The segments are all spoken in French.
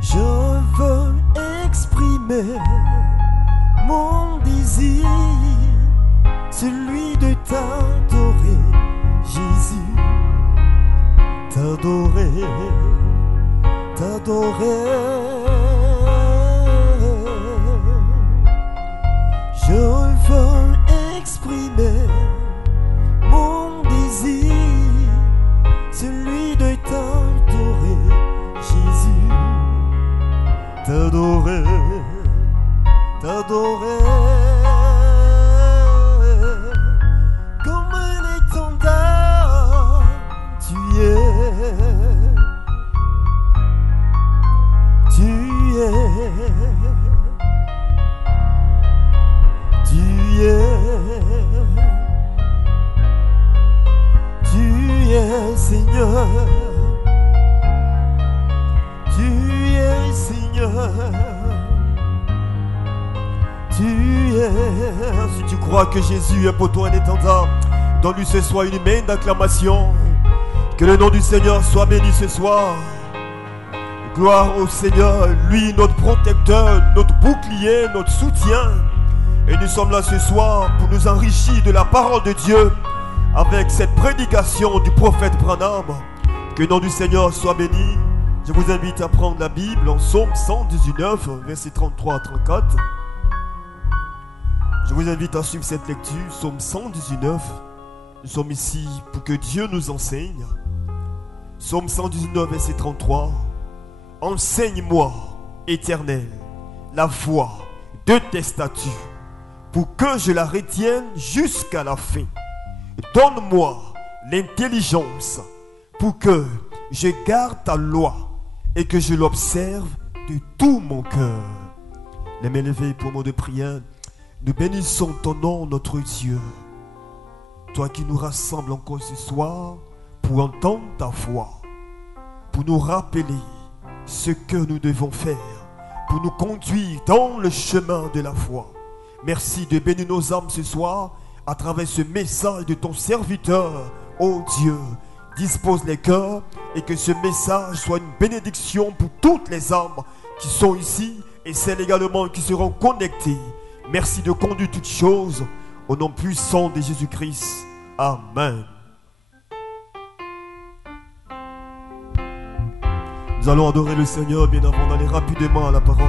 Je veux exprimer mon désir, celui de t'adorer, Jésus, t'adorer, t'adorer. Je veux exprimer mon désir, celui de t'adorer, Jésus, t'adorer, t'adorer. Comme un étendard, tu es, tu es, tu es, Seigneur, tu es, Seigneur, tu es. Si tu crois que Jésus est pour toi un étendard, donne-lui ce soir une main d'acclamation. Que le nom du Seigneur soit béni ce soir. Gloire au Seigneur, lui notre protecteur, notre bouclier, notre soutien. Et nous sommes là ce soir pour nous enrichir de la parole de Dieu avec cette prédication du prophète Branham. Que le nom du Seigneur soit béni. Je vous invite à prendre la Bible en Psaume 119, versets 33 à 34. Je vous invite à suivre cette lecture, Psaume 119. Nous sommes ici pour que Dieu nous enseigne. Psaume 119, verset 33. Enseigne-moi, Éternel, la voie de tes statuts, pour que je la retienne jusqu'à la fin. Donne-moi l'intelligence pour que je garde ta loi et que je l'observe de tout mon cœur. Les mains levées pour mot de prière. Nous bénissons ton nom, notre Dieu. Toi qui nous rassembles encore ce soir pour entendre ta voix, pour nous rappeler ce que nous devons faire, pour nous conduire dans le chemin de la foi. Merci de bénir nos âmes ce soir à travers ce message de ton serviteur. Oh Dieu, dispose les cœurs et que ce message soit une bénédiction pour toutes les âmes qui sont ici et celles également qui seront connectées. Merci de conduire toutes choses au nom puissant de Jésus-Christ. Amen. Nous allons adorer le Seigneur bien avant d'aller rapidement à la parole.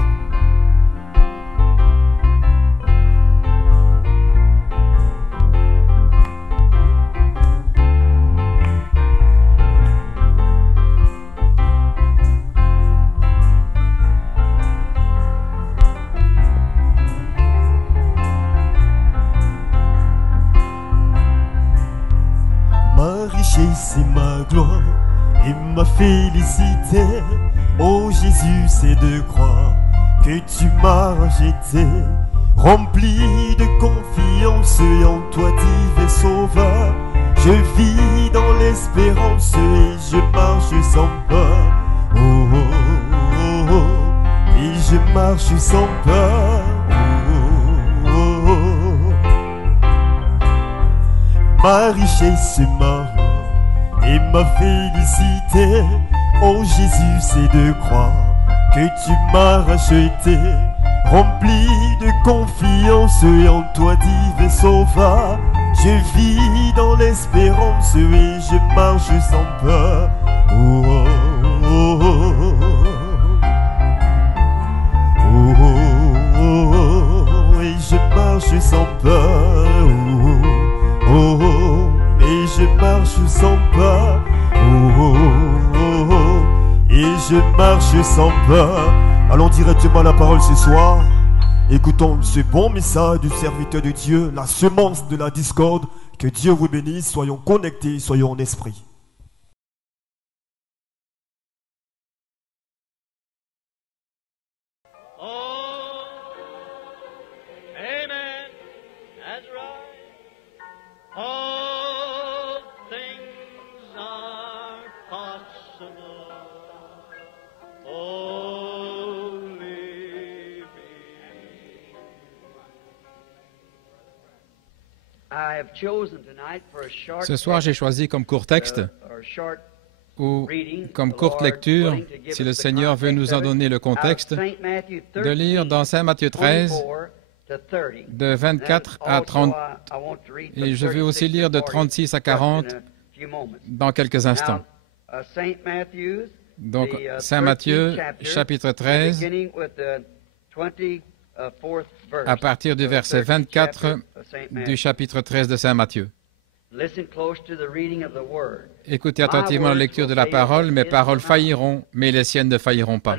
Ma richesse et ma gloire et ma félicité, oh Jésus, c'est de croire que tu m'as racheté, rempli de confiance en toi, divin sauveur. Je vis dans l'espérance et je marche sans peur. Oh, oh, oh, oh, et je marche sans peur. Oh, oh, oh. Ma richesse, ma et ma félicité, oh Jésus, c'est de croire que tu m'as racheté, rempli de confiance en toi, divin sauveur. Je vis dans l'espérance et je marche sans peur. Oh, oh, oh, oh, oh, oh, oh, et je marche sans peur. Oh, oh, oh, et je marche sans peur. Oh, oh, oh, oh, et je marche sans peur. Allons directement à la parole ce soir. Écoutons ce bon message du serviteur de Dieu, la semence de la discorde. Que Dieu vous bénisse. Soyons connectés, soyons en esprit. Ce soir, j'ai choisi comme court texte ou comme courte lecture, si le Seigneur veut nous en donner le contexte, de lire dans Saint Matthieu 13, de 24 à 30, et je vais aussi lire de 36 à 40 dans quelques instants. Donc, Saint Matthieu, chapitre 13, à partir du verset 24 du chapitre 13 de Saint Matthieu. Écoutez attentivement la lecture de la parole. Mes paroles failliront, mais les siennes ne failliront pas.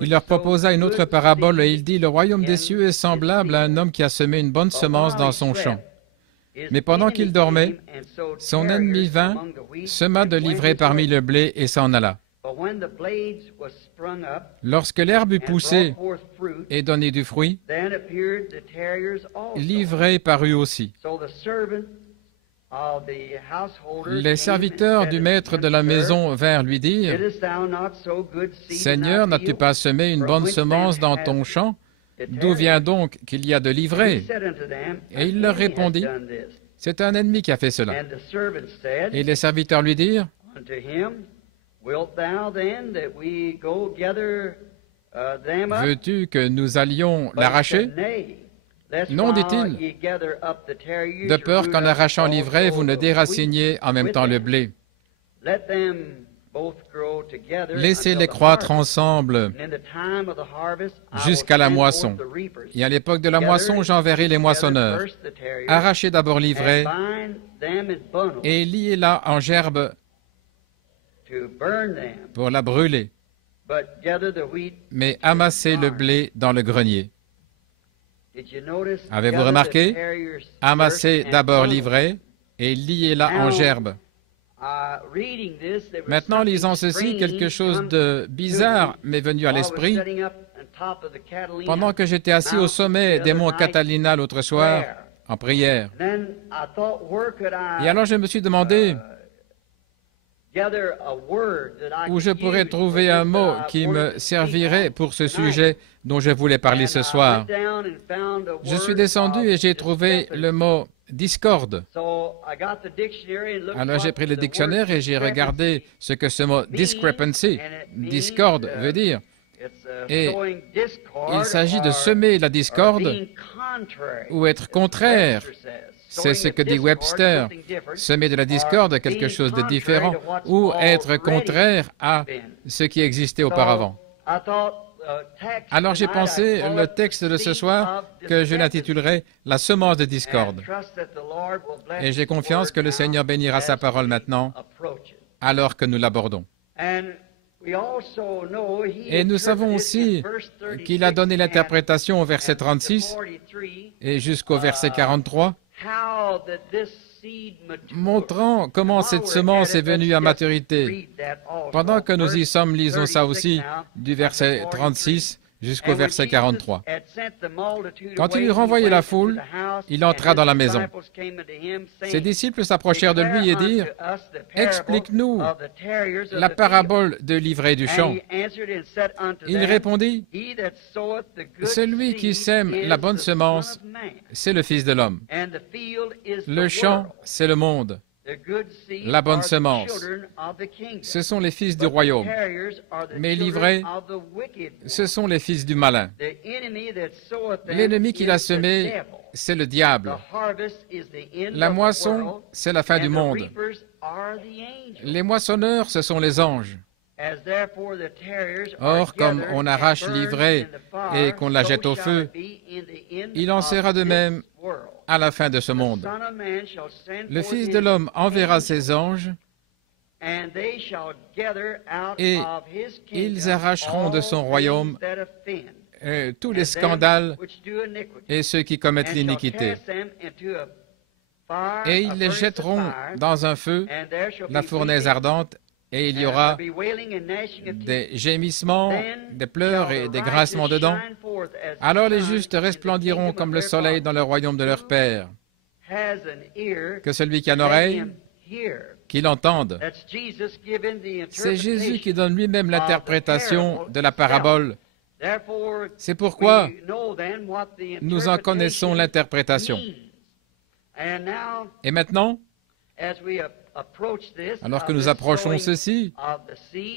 Il leur proposa une autre parabole et il dit, « Le royaume des cieux est semblable à un homme qui a semé une bonne semence dans son champ. Mais pendant qu'il dormait, son ennemi vint, sema de l'ivraie parmi le blé et s'en alla. Lorsque l'herbe eut poussé et donné du fruit, l'ivraie parut aussi. Les serviteurs du maître de la maison vinrent lui dire, « Seigneur, n'as-tu pas semé une bonne semence dans ton champ? D'où vient donc qu'il y a de l'ivraie? » Et il leur répondit, « C'est un ennemi qui a fait cela. » Et les serviteurs lui dirent, « Veux-tu que nous allions l'arracher? » « Non, dit-il, de peur qu'en arrachant l'ivraie, vous ne déraciniez en même temps le blé. Laissez-les croître ensemble jusqu'à la moisson. Et à l'époque de la moisson, j'enverrai les moissonneurs. Arrachez d'abord l'ivraie et liez-la en gerbes pour la brûler, mais amassez le blé dans le grenier. » Avez-vous remarqué? Amassez d'abord l'ivraie et liez-la en gerbes. Maintenant, lisant ceci, quelque chose de bizarre m'est venu à l'esprit. Pendant que j'étais assis au sommet des monts Catalina l'autre soir, en prière, et alors je me suis demandé où je pourrais trouver un mot qui me servirait pour ce sujet dont je voulais parler ce soir. Je suis descendu et j'ai trouvé le mot « discorde ». Alors j'ai pris le dictionnaire et j'ai regardé ce que ce mot « discrepancy », discorde, veut dire. Et il s'agit de semer la discorde ou être contraire. C'est ce que dit Webster. Semer de la discorde, quelque chose de différent, ou être contraire à ce qui existait auparavant. Alors j'ai pensé le texte de ce soir que je l'intitulerai « La semence de discorde ». Et j'ai confiance que le Seigneur bénira sa parole maintenant, alors que nous l'abordons. Et nous savons aussi qu'il a donné l'interprétation au verset 36 et jusqu'au verset 43, montrant comment cette semence est venue à maturité. Pendant que nous y sommes, lisons ça aussi, du verset 36 jusqu'au verset 43. Quand il eut renvoyé la foule, il entra dans la maison. Ses disciples s'approchèrent de lui et dirent, « Explique-nous la parabole de l'ivraie du champ. » Il répondit, « Celui qui sème la bonne semence, c'est le Fils de l'homme. Le champ, c'est le monde. La bonne semence, ce sont les fils du royaume, mais l'ivraie, ce sont les fils du malin. L'ennemi qui l'a semé, c'est le diable. La moisson, c'est la fin du monde. Les moissonneurs, ce sont les anges. Or, comme on arrache l'ivraie et qu'on la jette au feu, il en sera de même à la fin de ce monde. Le Fils de l'homme enverra ses anges et ils arracheront de son royaume tous les scandales et ceux qui commettent l'iniquité. Et ils les jetteront dans un feu, la fournaise ardente, et il y aura des gémissements, des pleurs et des grincements de dents. Alors les justes resplendiront comme le soleil dans le royaume de leur Père. Que celui qui a une oreille, qu'il entende. C'est Jésus qui donne lui-même l'interprétation de la parabole. C'est pourquoi nous en connaissons l'interprétation. Et maintenant, alors que nous approchons ceci,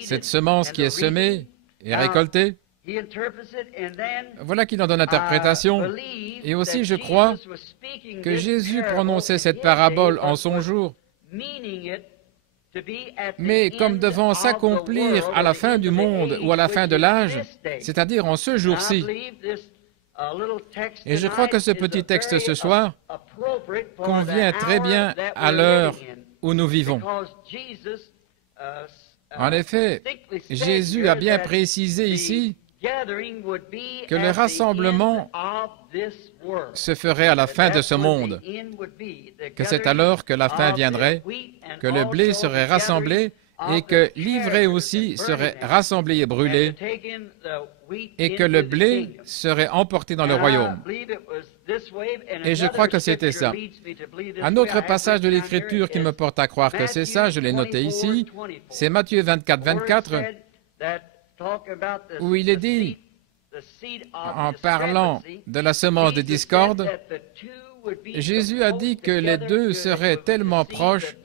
cette semence qui est semée et récoltée, voilà qu'il en donne interprétation. Et aussi, je crois que Jésus prononçait cette parabole en son jour, mais comme devant s'accomplir à la fin du monde ou à la fin de l'âge, c'est-à-dire en ce jour-ci. Et je crois que ce petit texte ce soir convient très bien à l'heure où nous vivons. En effet, Jésus a bien précisé ici que le rassemblement se ferait à la fin de ce monde, que c'est alors que la fin viendrait, que le blé serait rassemblé et que l'ivraie aussi serait rassemblée et brûlée, et que le blé serait emporté dans le royaume. Et je crois que c'était ça. Un autre passage de l'Écriture qui me porte à croire que c'est ça, je l'ai noté ici, c'est Matthieu 24, 24, où il est dit, en parlant de la semence de discorde, Jésus a dit que les deux seraient tellement proches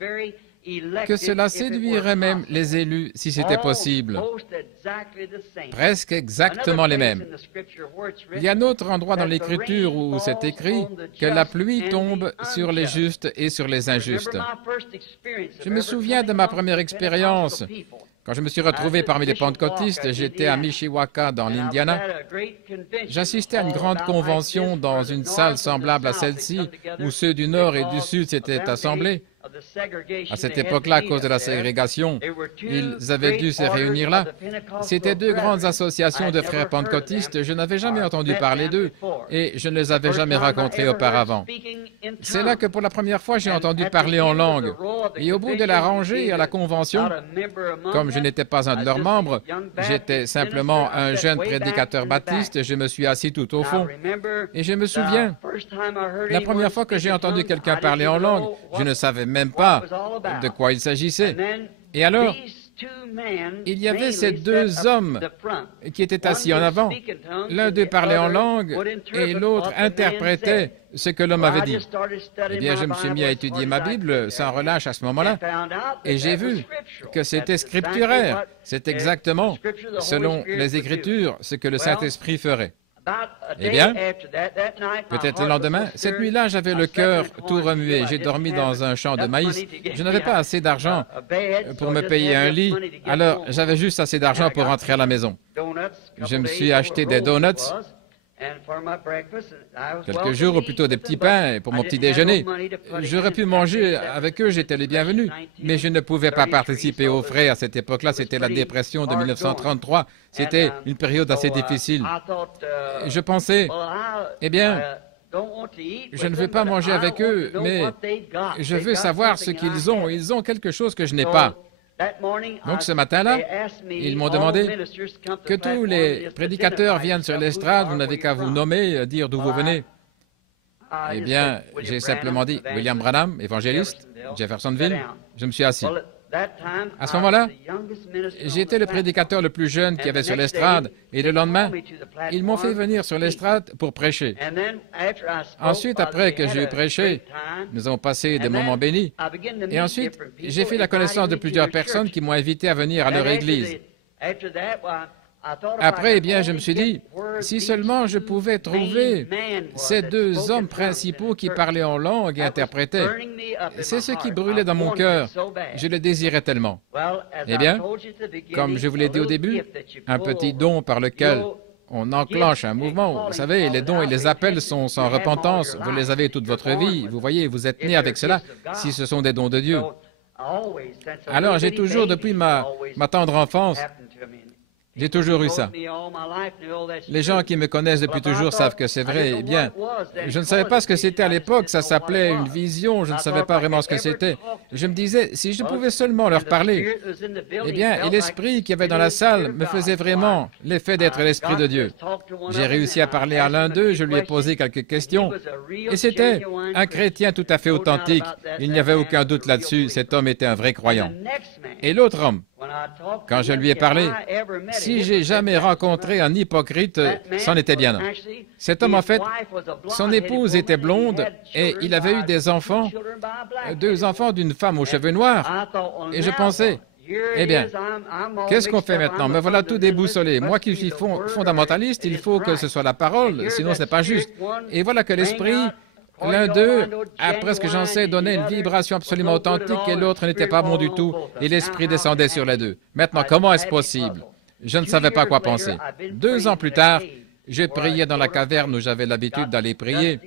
que cela séduirait même les élus si c'était possible. Presque exactement les mêmes. Il y a un autre endroit dans l'Écriture où c'est écrit que la pluie tombe sur les justes et sur les injustes. Je me souviens de ma première expérience. Quand je me suis retrouvé parmi les pentecôtistes, j'étais à Mishawaka, dans l'Indiana. J'assistais à une grande convention dans une salle semblable à celle-ci, où ceux du Nord et du Sud s'étaient assemblés. À cette époque-là, à cause de la ségrégation, ils avaient dû se réunir là. C'étaient deux grandes associations de frères pentecôtistes. Je n'avais jamais entendu parler d'eux et je ne les avais jamais rencontrés auparavant. C'est là que pour la première fois, j'ai entendu parler en langue. Et au bout de la rangée à la convention, comme je n'étais pas un de leurs membres, j'étais simplement un jeune prédicateur baptiste, je me suis assis tout au fond. Et je me souviens, la première fois que j'ai entendu quelqu'un parler en langue, je ne savais même pas de quoi il s'agissait. Et alors, il y avait ces deux hommes qui étaient assis en avant. L'un d'eux parlait en langue et l'autre interprétait ce que l'homme avait dit. Eh bien, je me suis mis à étudier ma Bible sans relâche à ce moment-là. Et j'ai vu que c'était scripturaire. C'est exactement, selon les Écritures, ce que le Saint-Esprit ferait. Eh bien, peut-être le lendemain, cette nuit-là, j'avais le cœur tout remué. J'ai dormi dans un champ de maïs. Je n'avais pas assez d'argent pour me payer un lit, alors j'avais juste assez d'argent pour rentrer à la maison. Je me suis acheté des donuts, quelques jours, ou plutôt des petits pains pour mon petit déjeuner. J'aurais pu manger avec eux, j'étais les bienvenus, mais je ne pouvais pas participer aux frais à cette époque-là. C'était la dépression de 1933. C'était une période assez difficile. Je pensais, eh bien, je ne veux pas manger avec eux, mais je veux savoir ce qu'ils ont. Ils ont quelque chose que je n'ai pas. Donc ce matin-là, ils m'ont demandé que tous les prédicateurs viennent sur l'estrade, vous n'avez qu'à vous nommer, dire d'où vous venez. Eh bien, j'ai simplement dit William Branham, évangéliste, Jeffersonville. Je me suis assis. À ce moment-là, j'étais le prédicateur le plus jeune qu'il y avait sur l'estrade, et le lendemain, ils m'ont fait venir sur l'estrade pour prêcher. Ensuite, après que j'ai prêché, nous avons passé des moments bénis, et ensuite, j'ai fait la connaissance de plusieurs personnes qui m'ont invité à venir à leur église. Après, eh bien, je me suis dit, si seulement je pouvais trouver ces deux hommes principaux qui parlaient en langue et interprétaient. C'est ce qui brûlait dans mon cœur. Je le désirais tellement. Eh bien, comme je vous l'ai dit au début, un petit don par lequel on enclenche un mouvement. Vous savez, les dons et les appels sont sans repentance. Vous les avez toute votre vie. Vous voyez, vous êtes né avec cela, si ce sont des dons de Dieu. Alors, j'ai toujours, depuis ma tendre enfance, j'ai toujours eu ça. Les gens qui me connaissent depuis toujours savent que c'est vrai. Eh bien, je ne savais pas ce que c'était à l'époque. Ça s'appelait une vision. Je ne savais pas vraiment ce que c'était. Je me disais, si je pouvais seulement leur parler. Eh bien, et l'esprit qu'il y avait dans la salle me faisait vraiment l'effet d'être l'esprit de Dieu. J'ai réussi à parler à l'un d'eux. Je lui ai posé quelques questions. Et c'était un chrétien tout à fait authentique. Il n'y avait aucun doute là-dessus. Cet homme était un vrai croyant. Et l'autre homme, quand je lui ai parlé. Si j'ai jamais rencontré un hypocrite, c'en était bien un. Cet homme, en fait, son épouse était blonde et il avait eu des enfants, 2 enfants d'une femme aux cheveux noirs. Et je pensais, eh bien, qu'est-ce qu'on fait maintenant? Me voilà tout déboussolé. Moi qui suis fondamentaliste, il faut que ce soit la parole, sinon ce n'est pas juste. Et voilà que l'esprit, l'un d'eux, après ce que j'en sais, donnait une vibration absolument authentique et l'autre n'était pas bon du tout. Et l'esprit descendait sur les deux. Maintenant, comment est-ce possible? Je ne savais pas quoi penser. 2 ans plus tard, je priais dans la caverne où j'avais l'habitude d'aller prier.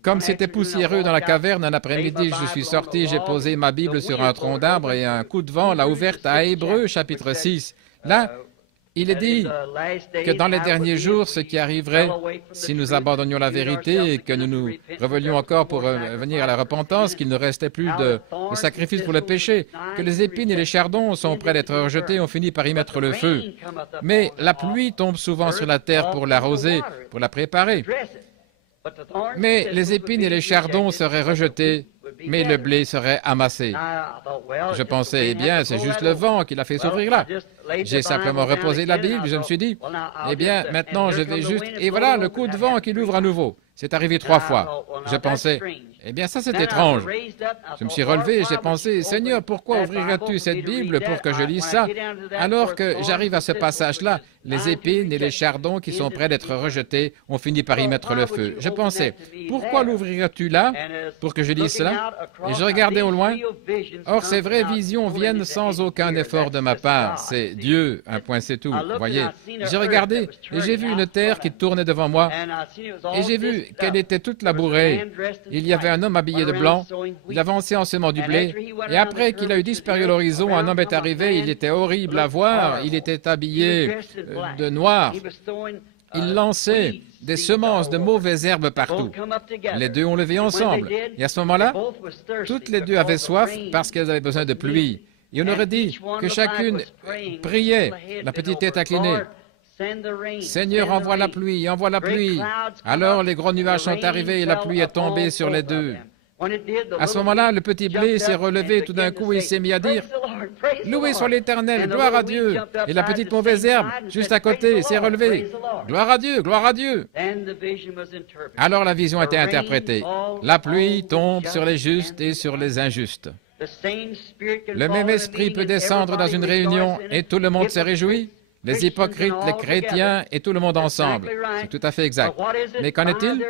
Comme c'était poussiéreux dans la caverne, un après-midi, je suis sorti, j'ai posé ma Bible sur un tronc d'arbre et un coup de vent l'a ouverte à Hébreux, chapitre 6. Là, il est dit que dans les derniers jours, ce qui arriverait si nous abandonnions la vérité et que nous nous revelions encore pour venir à la repentance, qu'il ne restait plus de sacrifice pour le péché, que les épines et les chardons sont prêts d'être rejetés, on finit par y mettre le feu. Mais la pluie tombe souvent sur la terre pour l'arroser, pour la préparer. Mais les épines et les chardons seraient rejetés, mais le blé serait amassé. Je pensais, eh bien, c'est juste le vent qui l'a fait s'ouvrir là. J'ai simplement reposé la Bible, je me suis dit, eh bien, maintenant je vais juste... Et voilà, le coup de vent qui l'ouvre à nouveau. C'est arrivé 3 fois. Je pensais, eh bien, ça c'est étrange. Je me suis relevé et j'ai pensé, Seigneur, pourquoi ouvrirais-tu cette Bible pour que je lise ça, alors que j'arrive à ce passage-là, les épines et les chardons qui sont prêts d'être rejetés, on finit par y mettre le feu. Je pensais, pourquoi l'ouvrirais-tu là, pour que je lise cela? Et je regardais au loin. Or, ces vraies visions viennent sans aucun effort de ma part. C'est Dieu, un point c'est tout. Voyez, j'ai regardé et j'ai vu une terre qui tournait devant moi et j'ai vu qu'elle était toute labourée. Il y avait un homme habillé de blanc, il avançait en semant du blé, et après qu'il a eu disparu à l'horizon, un homme est arrivé, il était horrible à voir, il était habillé de noir. Il lançait des semences de mauvaises herbes partout. Les 2 ont levé ensemble, et à ce moment-là, toutes les 2 avaient soif parce qu'elles avaient besoin de pluie. Et on aurait dit que chacune priait, la petite tête inclinée. Seigneur, envoie la pluie, envoie la pluie. Alors les gros nuages sont arrivés et la pluie est tombée sur les 2. À ce moment-là, le petit blé s'est relevé tout d'un coup et il s'est mis à dire « Loué soit l'Éternel, gloire à Dieu !» Et la petite mauvaise herbe, juste à côté, s'est relevée « Gloire à Dieu, gloire à Dieu !» Alors la vision a été interprétée. La pluie tombe sur les justes et sur les injustes. Le même esprit peut descendre dans une réunion et tout le monde se réjouit. Les hypocrites, les chrétiens et tout le monde ensemble. C'est tout à fait exact. Mais qu'en est-il?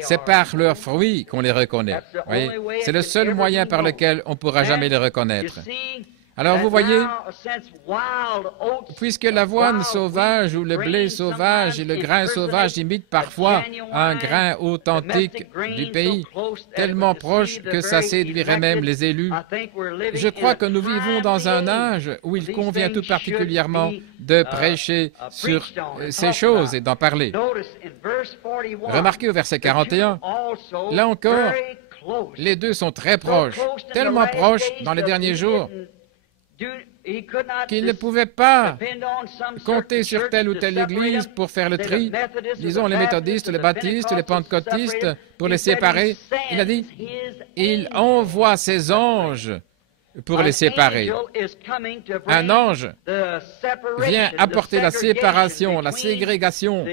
C'est par leurs fruits qu'on les reconnaît. Voyez? C'est le seul moyen par lequel on ne pourra jamais les reconnaître. Alors vous voyez, puisque l'avoine sauvage ou le blé sauvage et le grain sauvage imitent parfois un grain authentique du pays, tellement proche que ça séduirait même les élus, je crois que nous vivons dans un âge où il convient tout particulièrement de prêcher sur ces choses et d'en parler. Remarquez au verset 41, là encore, les 2 sont très proches, tellement proches dans les derniers jours, qu'il ne pouvait pas compter sur telle ou telle église pour faire le tri, disons les méthodistes, les baptistes, les pentecôtistes, pour les séparer. Il a dit, il envoie ses anges pour les séparer. Un ange vient apporter la séparation, la ségrégation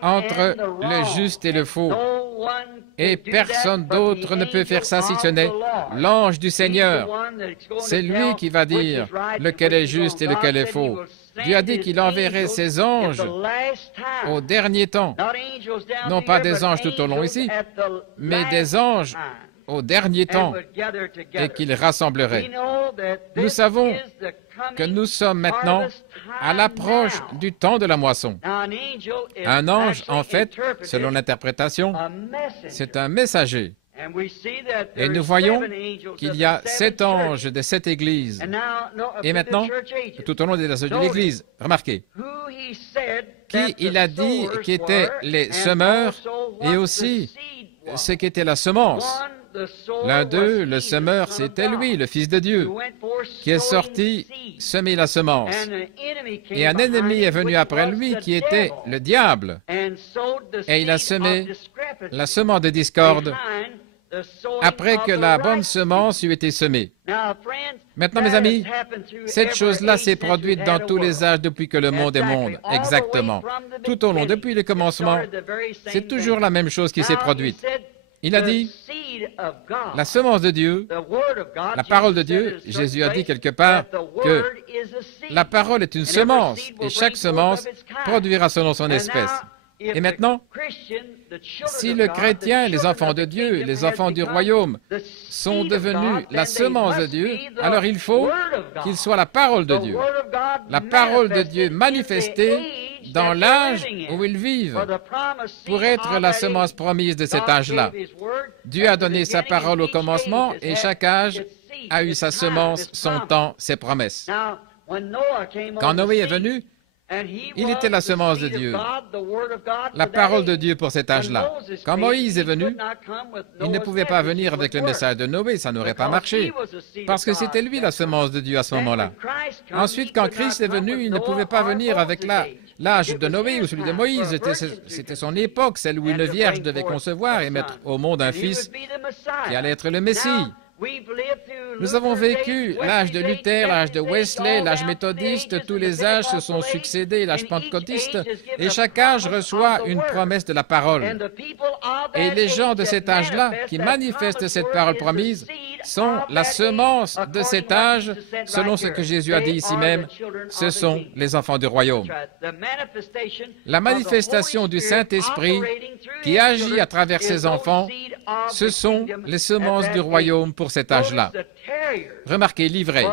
entre le juste et le faux. Et personne d'autre ne peut faire ça si ce n'est l'ange du Seigneur. C'est lui qui va dire lequel est juste et lequel est faux. Dieu a dit qu'il enverrait ses anges au dernier temps. Non pas des anges tout au long ici, mais des anges au dernier temps et qu'il rassemblerait. Nous savons que nous sommes maintenant à l'approche du temps de la moisson. Un ange, en fait, selon l'interprétation, c'est un messager. Et nous voyons qu'il y a 7 anges de 7 églises. Et maintenant, tout au long des âges de l'Église, remarquez, qui il a dit qui étaient les semeurs et aussi ce qu'était la semence. L'un d'eux, le semeur, c'était lui, le Fils de Dieu, qui est sorti semer la semence. Et un ennemi est venu après lui qui était le diable. Et il a semé la semence de discorde après que la bonne semence eut été semée. Maintenant, mes amis, cette chose-là s'est produite dans tous les âges depuis que le monde est monde. Exactement. Tout au long, depuis le commencement, c'est toujours la même chose qui s'est produite. Il a dit, la semence de Dieu, la parole de Dieu, Jésus a dit quelque part que la parole est une semence et chaque semence produira selon son espèce. Et maintenant, si le chrétien, les enfants de Dieu, les enfants du royaume sont devenus la semence de Dieu, alors il faut qu'ils soient la parole de Dieu. La parole de Dieu manifestée dans l'âge où ils vivent pour être la semence promise de cet âge-là. Dieu a donné sa parole au commencement et chaque âge a eu sa semence, son temps, ses promesses. Quand Noé est venu, il était la semence de Dieu, la parole de Dieu pour cet âge-là. Quand Moïse est venu, il ne pouvait pas venir avec le message de Noé, ça n'aurait pas marché, parce que c'était lui la semence de Dieu à ce moment-là. Ensuite, quand Christ est venu, il ne pouvait pas venir avec l'âge de Noé ou celui de Moïse. C'était son époque, celle où une vierge devait concevoir et mettre au monde un fils qui allait être le Messie. Nous avons vécu l'âge de Luther, l'âge de Wesley, l'âge méthodiste, tous les âges se sont succédés, l'âge pentecôtiste, et chaque âge reçoit une promesse de la parole. Et les gens de cet âge-là, qui manifestent cette parole promise, sont la semence de cet âge, selon ce que Jésus a dit ici même, ce sont les enfants du royaume. La manifestation du Saint-Esprit qui agit à travers ses enfants, ce sont les semences du royaume pour cet âge-là. Remarquez, l'ivraie,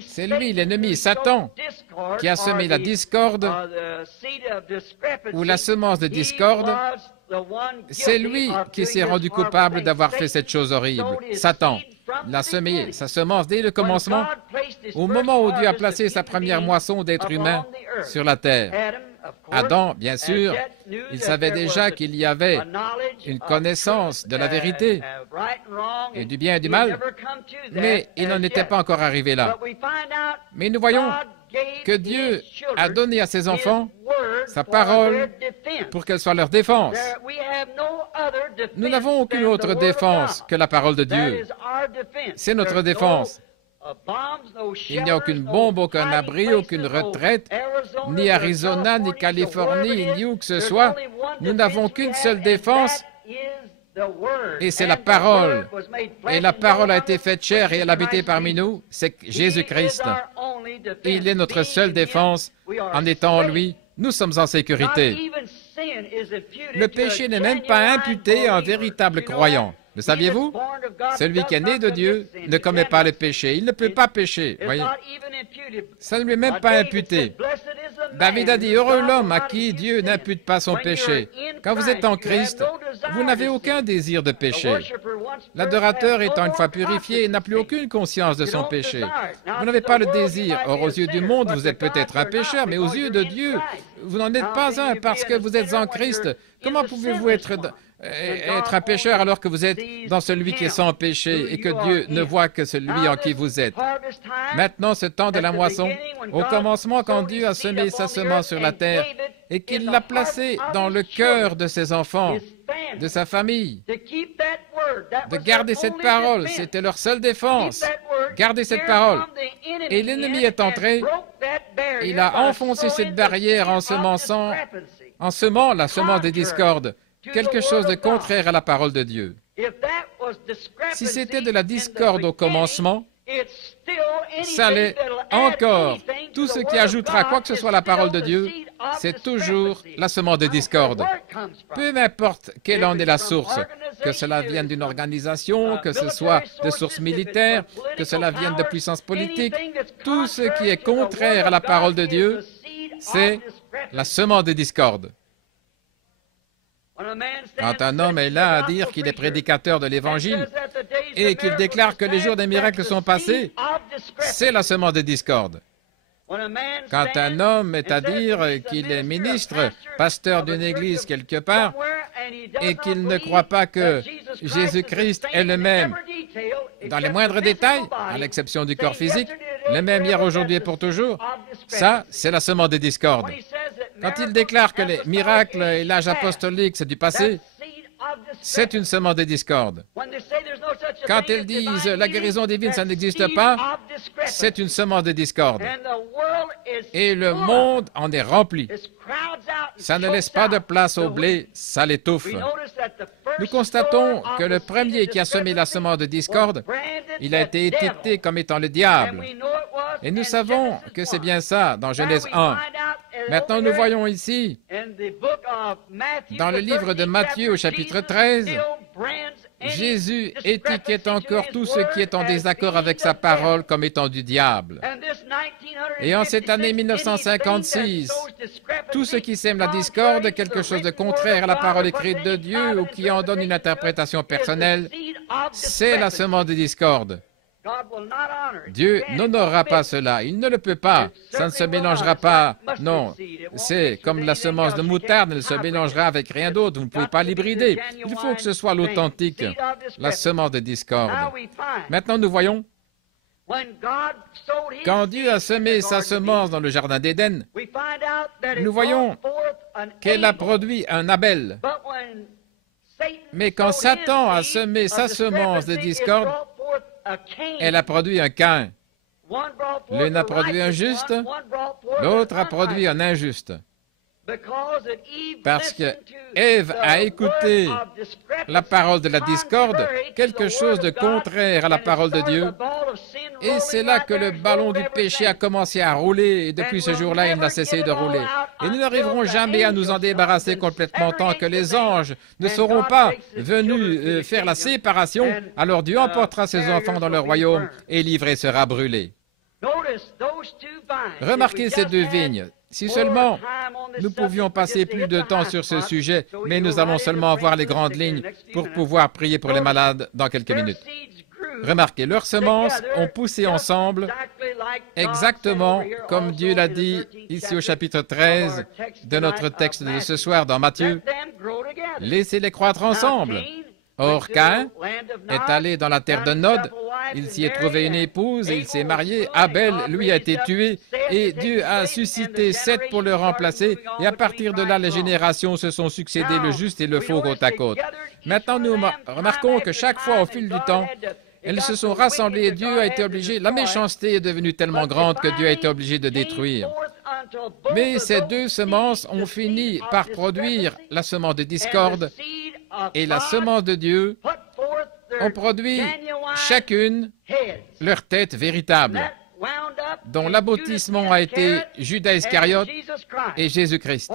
c'est lui, l'ennemi, Satan, qui a semé la discorde ou la semence de discorde. C'est lui qui s'est rendu coupable d'avoir fait cette chose horrible. Satan l'a semé, sa semence, dès le commencement, au moment où Dieu a placé sa première moisson d'êtres humains sur la terre. Adam, bien sûr, il savait déjà qu'il y avait une connaissance de la vérité et du bien et du mal, mais il n'en était pas encore arrivé là. Mais nous voyons que Dieu a donné à ses enfants sa parole pour qu'elle soit leur défense. Nous n'avons aucune autre défense que la parole de Dieu. C'est notre défense. Il n'y a aucune bombe, aucun abri, aucune retraite, ni Arizona, ni Californie, ni où que ce soit. Nous n'avons qu'une seule défense, et c'est la parole. Et la parole a été faite chair et elle a habité parmi nous. C'est Jésus-Christ. Il est notre seule défense. En étant en lui, nous sommes en sécurité. Le péché n'est même pas imputé à un véritable croyant. Le saviez-vous? Celui qui est né de Dieu ne commet pas le péché. Il ne peut pas pécher. Voyez? Ça ne lui est même pas imputé. David a dit, heureux l'homme à qui Dieu n'impute pas son péché. Quand vous êtes en Christ, vous n'avez aucun désir de péché. L'adorateur étant une fois purifié, n'a plus aucune conscience de son péché. Vous n'avez pas le désir. Or, aux yeux du monde, vous êtes peut-être un pécheur, mais aux yeux de Dieu, vous n'en êtes pas un parce que vous êtes en Christ. Comment pouvez-vous être un pécheur alors que vous êtes dans celui qui est sans péché et que Dieu ne voit que celui en qui vous êtes? Maintenant, ce temps de la moisson, au commencement, quand Dieu a semé sa semence sur la terre et qu'il l'a placée dans le cœur de ses enfants, de sa famille, de garder cette parole, c'était leur seule défense. Garder cette parole. Et l'ennemi est entré, il a enfoncé cette barrière en semant la semence des discordes, quelque chose de contraire à la parole de Dieu. Si c'était de la discorde au commencement, ça l'est encore. Tout ce qui ajoutera quoi que ce soit à la parole de Dieu, c'est toujours la semence de discorde. Peu importe quelle en est la source, que cela vienne d'une organisation, que ce soit de sources militaires, que cela vienne de puissance politique, tout ce qui est contraire à la parole de Dieu, c'est la semence de discorde. Quand un homme est là à dire qu'il est prédicateur de l'Évangile et qu'il déclare que les jours des miracles sont passés, c'est la semence de discorde. Quand un homme est à dire qu'il est ministre, pasteur d'une église quelque part, et qu'il ne croit pas que Jésus-Christ est le même dans les moindres détails, à l'exception du corps physique, le même hier, aujourd'hui et pour toujours, ça, c'est la semence de discorde. Quand il déclare que les miracles et l'âge apostolique, c'est du passé, c'est une semence de discorde. Quand elles disent la guérison divine, ça n'existe pas, c'est une semence de discorde. Et le monde en est rempli. Ça ne laisse pas de place au blé, ça l'étouffe. Nous constatons que le premier qui a semé la semence de discorde, il a été étiqueté comme étant le diable. Et nous savons que c'est bien ça dans Genèse 1. Maintenant, nous voyons ici, dans le livre de Matthieu au chapitre 13, Jésus étiquette encore tout ce qui est en désaccord avec sa parole comme étant du diable. Et en cette année 1956, tout ce qui sème la discorde, quelque chose de contraire à la parole écrite de Dieu ou qui en donne une interprétation personnelle, c'est la semence de discorde. Dieu n'honorera pas cela, il ne le peut pas, ça ne se mélangera pas, non, c'est comme la semence de moutarde, elle se mélangera avec rien d'autre, vous ne pouvez pas l'hybrider, il faut que ce soit l'authentique, la semence de discorde. Maintenant nous voyons, quand Dieu a semé sa semence dans le jardin d'Éden, nous voyons qu'elle a produit un Abel, mais quand Satan a semé sa semence de discorde, elle a produit un Caïn. L'une a produit un juste, l'autre a produit un injuste. Parce que Ève a écouté la parole de la discorde, quelque chose de contraire à la parole de Dieu, et c'est là que le ballon du péché a commencé à rouler, et depuis ce jour-là, il n'a cessé de rouler. Et nous n'arriverons jamais à nous en débarrasser complètement tant que les anges ne seront pas venus faire la séparation, alors Dieu emportera ses enfants dans le royaume, et l'ivraie sera brûlée. Remarquez ces deux vignes. Si seulement nous pouvions passer plus de temps sur ce sujet, mais nous allons seulement voir les grandes lignes pour pouvoir prier pour les malades dans quelques minutes. Remarquez, leurs semences ont poussé ensemble, exactement comme Dieu l'a dit ici au chapitre 13 de notre texte de ce soir dans Matthieu. Laissez-les croître ensemble. Or, Caïn est allé dans la terre de Nod, il s'y est trouvé une épouse et il s'est marié. Abel, lui, a été tué et Dieu a suscité Seth pour le remplacer. Et à partir de là, les générations se sont succédées, le juste et le faux côte à côte. Maintenant, nous remarquons que chaque fois, au fil du temps, elles se sont rassemblées et Dieu a été obligé, la méchanceté est devenue tellement grande que Dieu a été obligé de détruire. Mais ces deux semences ont fini par produire la semence de discorde et la semence de Dieu ont produit chacune leur tête véritable, dont l'aboutissement a été Judas Iscariote et Jésus-Christ.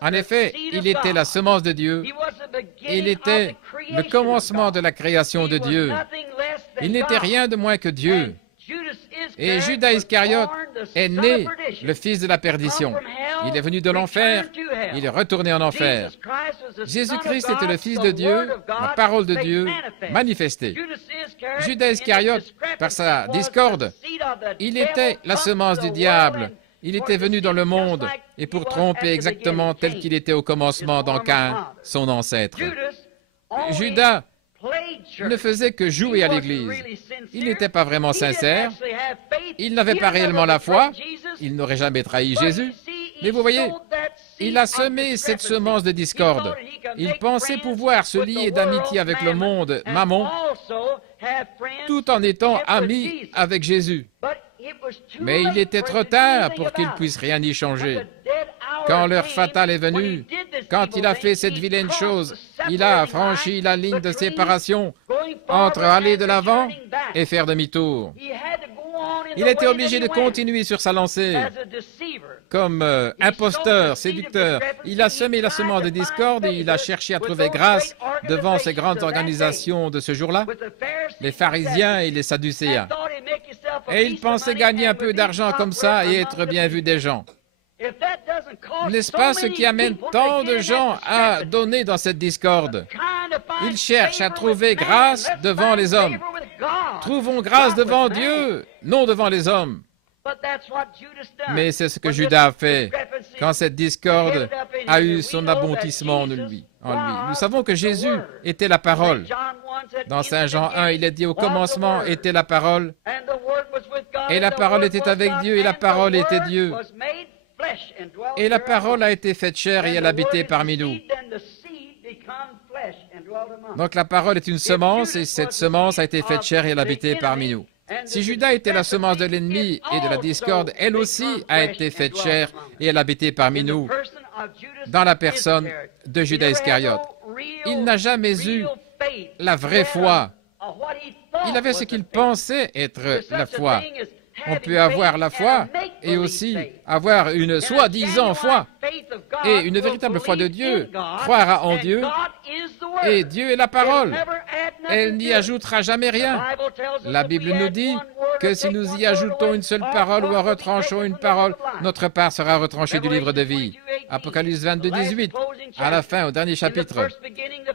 En effet, il était la semence de Dieu, il était le commencement de la création de Dieu. Il n'était rien de moins que Dieu. Et Judas Iscariote est né le fils de la perdition. Il est venu de l'enfer, il est retourné en enfer. Jésus-Christ était le Fils de Dieu, la parole de Dieu manifestée. Judas Iscariote, par sa discorde, il était la semence du diable. Il était venu dans le monde et pour tromper exactement tel qu'il était au commencement dans Caïn, son ancêtre. Judas ne faisait que jouer à l'Église. Il n'était pas vraiment sincère, il n'avait pas réellement la foi, il n'aurait jamais trahi Jésus. Mais vous voyez, il a semé cette semence de discorde. Il pensait pouvoir se lier d'amitié avec le monde mammon, tout en étant ami avec Jésus. Mais il était trop tard pour qu'il puisse rien y changer. Quand l'heure fatale est venue, quand il a fait cette vilaine chose, il a franchi la ligne de séparation entre aller de l'avant et faire demi-tour. Il était obligé de continuer sur sa lancée. Comme imposteur, séducteur, il a semé la semence de discorde et il a cherché à trouver grâce devant ces grandes organisations de ce jour-là, les pharisiens et les sadducéens. Et il pensait gagner un peu d'argent comme ça et être bien vu des gens. N'est-ce pas ce qui amène tant de gens à donner dans cette discorde? Ils cherchent à trouver grâce devant les hommes. Trouvons grâce devant Dieu, non devant les hommes. Mais c'est ce que Judas a fait quand cette discorde a eu son aboutissement en lui. Nous savons que Jésus était la parole. Dans Saint Jean 1, il est dit au commencement était la parole, et la parole était avec Dieu, et la parole était Dieu. Et la parole a été faite chair et elle habitait parmi nous. Donc la parole est une semence et cette semence a été faite chair et elle a habité parmi nous. Si Judas était la semence de l'ennemi et de la discorde, elle aussi a été faite chair et elle a habité parmi nous dans la personne de Judas Iscariote. Il n'a jamais eu la vraie foi. Il avait ce qu'il pensait être la foi. On peut avoir la foi et aussi avoir une soi-disant foi et une véritable foi de Dieu, croire en Dieu, et Dieu est la parole. Elle n'y ajoutera jamais rien. La Bible nous dit que si nous y ajoutons une seule parole ou en retranchons une parole, notre part sera retranchée du livre de vie. Apocalypse 22, 18, à la fin, au dernier chapitre.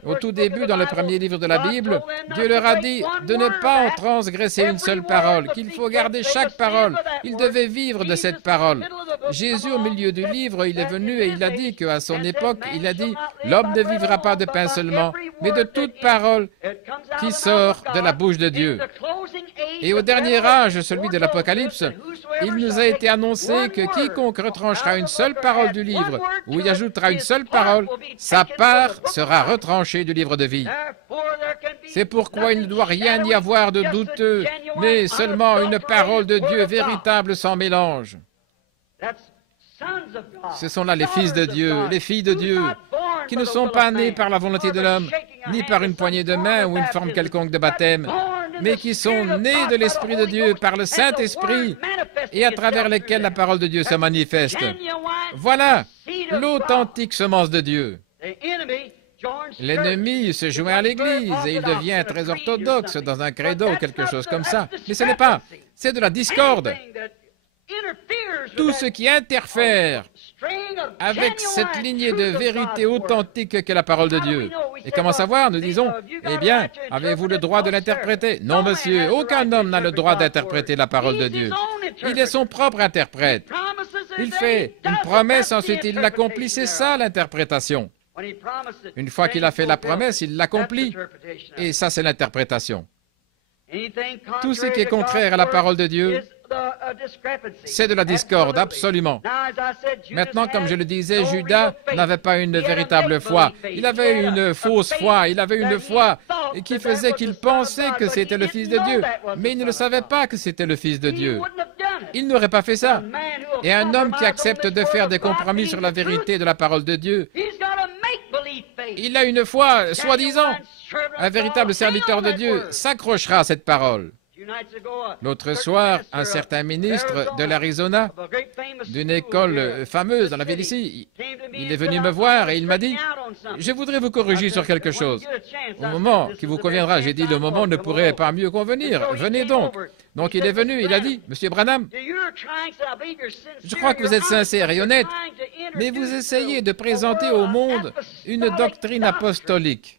Au tout début, dans le premier livre de la Bible, Dieu leur a dit de ne pas en transgresser une seule parole, qu'il faut garder chaque parole. Ils devaient vivre de cette parole. Jésus, au milieu du livre, il est venu et il a dit qu'à son époque, il a dit « L'homme ne vivra pas de pain seulement, mais de toute parole qui sort de la bouche de Dieu. » Et au dernier âge, celui de l'Apocalypse, il nous a été annoncé que quiconque retranchera une seule parole du livre ou y ajoutera une seule parole, sa part sera retranchée du livre de vie. C'est pourquoi il ne doit rien y avoir de douteux, mais seulement une parole de Dieu véritable sans mélange. Ce sont là les fils de Dieu, les filles de Dieu, qui ne sont pas nés par la volonté de l'homme, ni par une poignée de main ou une forme quelconque de baptême, mais qui sont nés de l'Esprit de Dieu par le Saint-Esprit et à travers lesquels la parole de Dieu se manifeste. Voilà l'authentique semence de Dieu. L'ennemi se joint à l'Église et il devient très orthodoxe dans un credo ou quelque chose comme ça. Mais ce n'est pas, c'est de la discorde. Tout ce qui interfère avec cette lignée de vérité authentique qu'est la parole de Dieu. Et comment savoir? Nous disons, eh bien, avez-vous le droit de l'interpréter? Non, monsieur, aucun homme n'a le droit d'interpréter la parole de Dieu. Il est son propre interprète. Il fait une promesse, ensuite il l'accomplit, c'est ça l'interprétation. Une fois qu'il a fait la promesse, il l'accomplit. Et ça, c'est l'interprétation. Tout ce qui est contraire à la parole de Dieu, c'est de la discorde, absolument. Maintenant, comme je le disais, Judas n'avait pas une véritable foi. Il avait une fausse foi. Il avait une foi qui faisait qu'il pensait que c'était le Fils de Dieu. Mais il ne le savait pas que c'était le Fils de Dieu. Il n'aurait pas fait ça. Et un homme qui accepte de faire des compromis sur la vérité de la parole de Dieu, il a une foi, soi-disant. Un véritable serviteur de Dieu s'accrochera à cette parole. L'autre soir, un certain ministre de l'Arizona, d'une école fameuse dans la ville ici, il est venu me voir et il m'a dit « Je voudrais vous corriger sur quelque chose. Au moment qui vous conviendra, j'ai dit « Le moment ne pourrait pas mieux convenir. Venez donc. » Donc il est venu, il a dit « Monsieur Branham, je crois que vous êtes sincère et honnête, mais vous essayez de présenter au monde une doctrine apostolique. »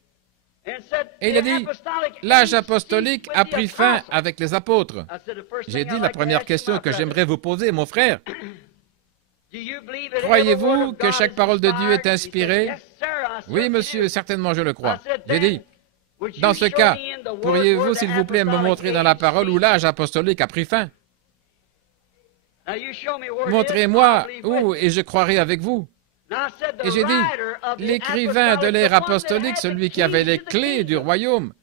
Et il a dit, l'âge apostolique a pris fin avec les apôtres. J'ai dit, la première question que j'aimerais vous poser, mon frère, croyez-vous que chaque parole de Dieu est inspirée? Oui, monsieur, certainement je le crois. J'ai dit, dans ce cas, pourriez-vous, s'il vous plaît, me montrer dans la parole où l'âge apostolique a pris fin? Montrez-moi où et je croirai avec vous. Et j'ai dit, l'écrivain de l'ère apostolique, celui qui avait les clés du royaume,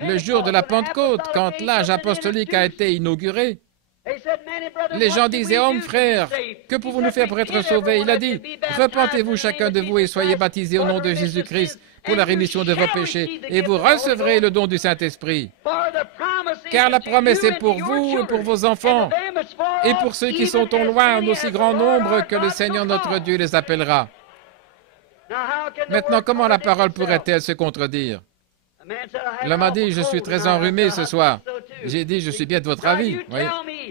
le jour de la Pentecôte, quand l'âge apostolique a été inauguré, les gens disaient, « Homme, frère, que pouvons-nous faire pour être sauvés ?» Il a dit, « Repentez-vous chacun de vous et soyez baptisés au nom de Jésus-Christ pour la rémission de vos péchés, et vous recevrez le don du Saint-Esprit. Car la promesse est pour vous et pour vos enfants, et pour ceux qui sont au loin, en aussi grand nombre que le Seigneur notre Dieu les appellera. » Maintenant, comment la parole pourrait-elle se contredire? L'homme a dit, « Je suis très enrhumé ce soir. » J'ai dit, « Je suis bien de votre avis. » Oui.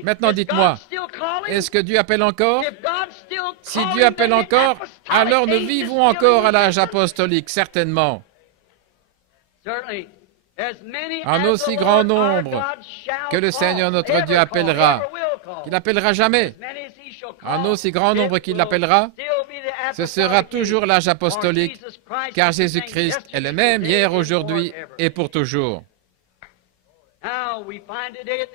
Maintenant, dites-moi, est-ce que Dieu appelle encore? Si Dieu appelle encore, alors nous vivons encore à l'âge apostolique, certainement. En aussi grand nombre que le Seigneur notre Dieu appellera, qu'il n'appellera jamais, en aussi grand nombre qu'il l'appellera, ce sera toujours l'âge apostolique, car Jésus-Christ est le même hier, aujourd'hui et pour toujours.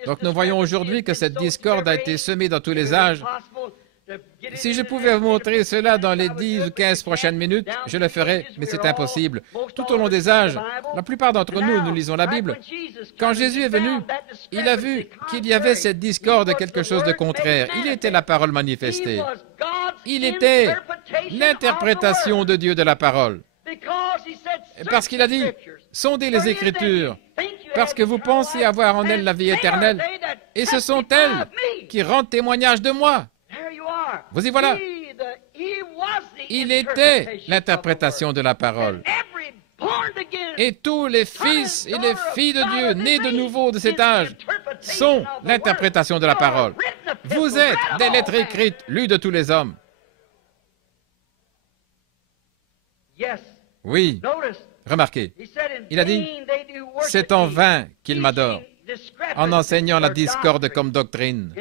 Donc nous voyons aujourd'hui que cette discorde a été semée dans tous les âges Si je pouvais vous montrer cela dans les 10 ou 15 prochaines minutes, je le ferais, mais c'est impossible. Tout au long des âges, la plupart d'entre nous, nous lisons la Bible. Quand Jésus est venu, il a vu qu'il y avait cette discorde, quelque chose de contraire. Il était la parole manifestée. Il était l'interprétation de Dieu de la parole. Parce qu'il a dit, sondez les Écritures, parce que vous pensez avoir en elles la vie éternelle, et ce sont elles qui rendent témoignage de moi. Vous y voilà. Il était l'interprétation de la parole. Et tous les fils et les filles de Dieu, nés de nouveau de cet âge, sont l'interprétation de la parole. Vous êtes des lettres écrites, lues de tous les hommes. Oui, remarquez, il a dit, c'est en vain qu'il m'adore, en enseignant la discorde comme doctrine.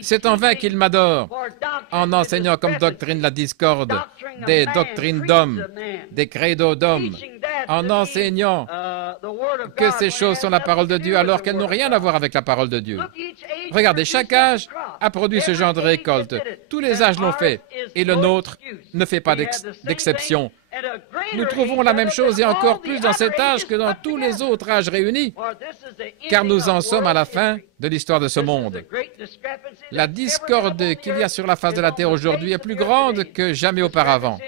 C'est en vain qu'il m'adore, en enseignant comme doctrine la discorde des doctrines d'hommes, des credos d'hommes, en enseignant que ces choses sont la parole de Dieu alors qu'elles n'ont rien à voir avec la parole de Dieu. Regardez, chaque âge a produit ce genre de récolte. Tous les âges l'ont fait, et le nôtre ne fait pas d'exception. Nous trouvons la même chose et encore plus dans cet âge que dans tous les autres âges réunis, car nous en sommes à la fin de l'histoire de ce monde. La discorde qu'il y a sur la face de la terre aujourd'hui est plus grande que jamais auparavant.